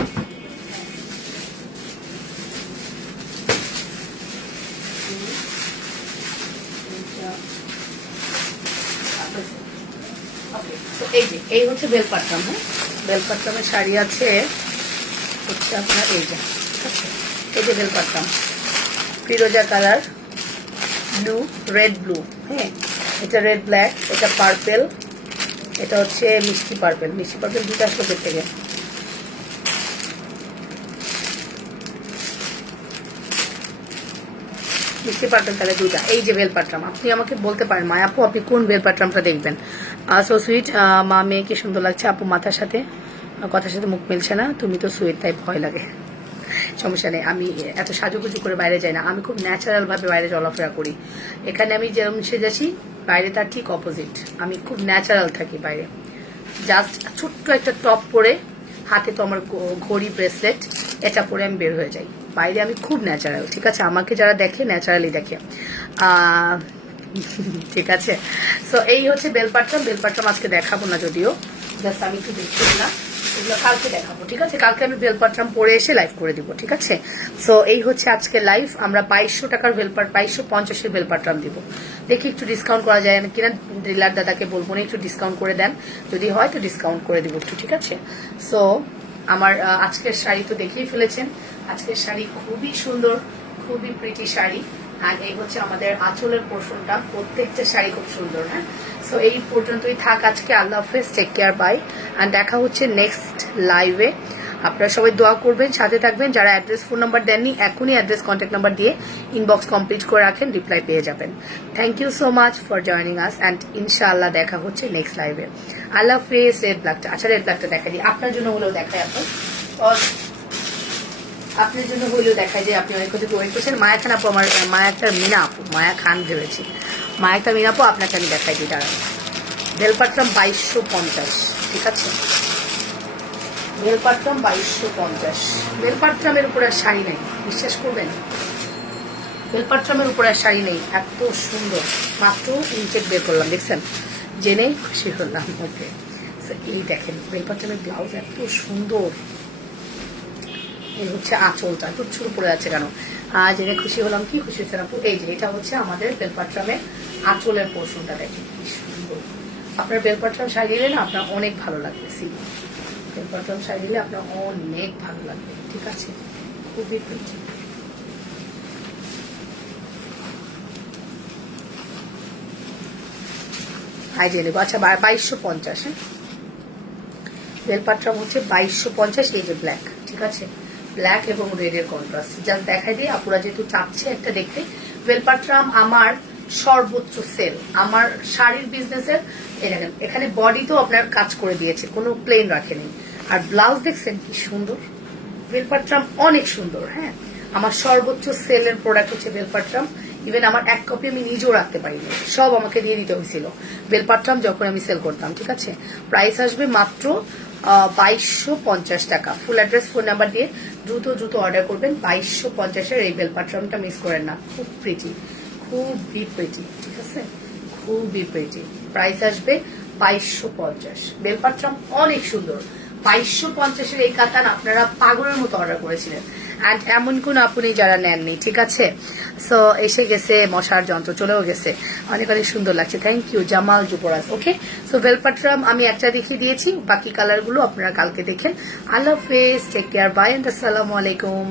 এই হচ্ছে বেলপাট্রাম। হ্যাঁ, বেলপাট্রামের শাড়ি আছে হচ্ছে আপনার এই যে, ঠিক আছে, এই যে বেলপাট্রাম ফিরোজা কালার, ব্লু, রেড ব্লু। হ্যাঁ, এটা রেড ব্ল্যাক, এটা পার্পেল, এটা হচ্ছে মিষ্টি পার্পেল। মিষ্টি পার্পেল দুটো আসলে থেকে মিষ্টি পার্পেল কালার দুটা। এই যে বেলপাট্রাম, আপনি আমাকে বলতে পারেন মায়া আপু আপনি কোন বেলপাট্রামটা দেখবেন? সো সুইট, মা মেয়েকে সুন্দর লাগছে আপু, মাথার সাথে কথার সাথে মুখ মিলছে না, তুমি তো সুইট, তাই ভয় লাগে। সমস্যা নেই, আমি এত সাজুগুজু করে বাইরে যাই না, আমি খুব ন্যাচারাল ভাবে বাইরে চলাফেরা করি। এখানে আমি যেরকম সেজেছি, বাইরে তার ঠিক অপোজিট, আমি খুব ন্যাচারাল থাকি বাইরে। জাস্ট ছোট্ট একটা টপ পরে, হাতে তো আমার ঘড়ি ব্রেসলেট, এটা পরে আমি বের হয়ে যাই বাইরে, আমি খুব ন্যাচারাল। ঠিক আছে, আমাকে যারা দেখে ন্যাচারালি দেখে। ঠিক আছে, সো এই হচ্ছে বেলপাট্রাম আজকে দেখাবো না, যদিও জাস্ট আমি একটু দেখছি না, এগুলো কালকে দেখাবো। ঠিক আছে, কালকে আমি বেলপাট্রাম পরে এসে লাইভ করে দিব। ঠিক আছে, সো এই হচ্ছে আজকে লাইভ। আমরা 2200 টাকার 2250-এর বেলপাট্রাম দিব। দেখি একটু ডিসকাউন্ট করা যায় কিনা, ডিলার দাদাকে বলবো না একটু ডিসকাউন্ট করে দেন, যদি হয় তো ডিসকাউন্ট করে দিব একটু। ঠিক আছে, সো আমার আজকের শাড়ি তো দেখেই ফেলেছেন, আজকের শাড়ি খুবই সুন্দর, খুবই প্রিটি শাড়ি। আর এই হচ্ছে আমাদের আঁচলের পোর্শনটা, প্রত্যেকটা শাড়ি খুব সুন্দর। হ্যাঁ, সো এই পর্যন্তই থাক আজকে। আল্লাহ হাফেজ, টেক কেয়ার, বাই, অ্যান্ড দেখা হচ্ছে নেক্সট লাইভে। আপনারা সবাই দোয়া করবেন, সাথে থাকবেন। যারা অ্যাড্রেস ফোন নাম্বার দেননি, এখনই অ্যাড্রেস কন্ট্যাক্ট নাম্বার দিয়ে ইনবক্স কমপ্লিট করে রাখেন, রিপ্লাই পেয়ে যাবেন। Thank you so much for joining us, and ইনশাআল্লাহ দেখা হচ্ছে নেক্সট লাইভে। আল্লাহ হাফেজ। রেড ব্ল্যাকটা, আচ্ছা রেড ব্ল্যাকটা দেখা দিই, আপনার জন্য হলেও দেখাই এখন, আপনার জন্য হইলেও দেখায় যে আপনি অনেক কিছু ওয়েট করছেন। মায়া খান আপু, আমার মায়া একটা মিনা আপু, মায়া খান ভেবেছি, মায়া একটা মিনা আপু, আপনাকে আমি দেখাই দিই দাঁড়ান। বেলপাট্রাম 2250। ঠিক আছে, বেলপাট্রাম 2250। বেলপাট্রামের উপরে আর শাড়ি নেই, বিশ্বাস করবেন, বেলপাট্রামের উপরে আর শাড়ি নেই, এত সুন্দর। মাত্র ইনটেক বের করলাম, দেখছেন, জেনেই খুশি হলাম। ওকে, এই দেখেন বেলপাট্রামের ব্লাউজ এত সুন্দর। এই হচ্ছে আঁচলটা, একটু ছুড়ে পড়ে আছে কেন? জেনে খুশি হলাম। কি খুশি হচ্ছেন আপু? এই যে এটা হচ্ছে আমাদের বেলপাট্রামের আঁচলের পোর্শনটা, দেখেন কি সুন্দর। আপনার বেলপাট্রাম শাড়ি দিলে না আপনার অনেক ভালো লাগবে, বেলপাট্রাম শাড়ি দিলে আপনার অনেক ভালো লাগবে। ঠিক আছে, খুবই প্রিটি। আইডিয়া নেবো। আচ্ছা 2250, হ্যাঁ বেলপাট্রাম হচ্ছে 2250। এই যে ব্ল্যাক, ঠিক আছে, ব্ল্যাক এবং রেড এর কন্ট্রাস্ট জাস্ট দেখাই দিই, আপুরা যেহেতু চাচ্ছে একটা দেখতে। বেলপাট্রাম আমার সর্বোচ্চ সেল আমার শাড়ির বিজনেসের। এই দেখেন এখানে বডি তো আপনার কাজ করে দিয়েছে, কোনো প্লেন রাখেনি। আর ব্লাউজ দেখছেন কি সুন্দর, বেলপাট্রাম অনেক সুন্দর। হ্যাঁ আমার সর্বোচ্চ সেলের প্রোডাক্ট হচ্ছে বেলপাট্রাম। ইভেন আমার এক কপি আমি নিজেও রাখতে পারিনি, সব আমাকে দিয়ে দিতে হয়েছিল বেলপাট্রাম যখন আমি সেল করতাম। ঠিক আছে, প্রাইস আসবে মাত্র 2250 টাকা। ফুল অ্যাড্রেস ফোন নাম্বার দিয়ে দ্রুত দ্রুত অর্ডার করবেন। 2250-এর এই বেলপাট্রামটা মিস করেন না, খুব প্রিটি, খুবই প্রিটি। ঠিক আছে, খুবই প্রিটি। প্রাইস আসবে 2250। বেলপাট্রাম অনেক সুন্দর। 2250-এর এই কাতান আপনারা পাগলের মতো অর্ডার করেছিলেন, অ্যান্ড এমন কোন আপনি যারা নেননি। ঠিক আছে, সো এসে গেছে, মশার যন্ত্র চলেও গেছে, অনেক অনেক সুন্দর লাগছে। Thank you Jamal Yuvraj. Okay, so বেলপাট্রাম আমি একটা দেখিয়ে দিয়েছি, বাকি কালারগুলো আপনারা কালকে দেখেন। আল্লাহ হাফেজ, টেক কেয়ার, বাই, এন্ড আসসালামু আলাইকুম।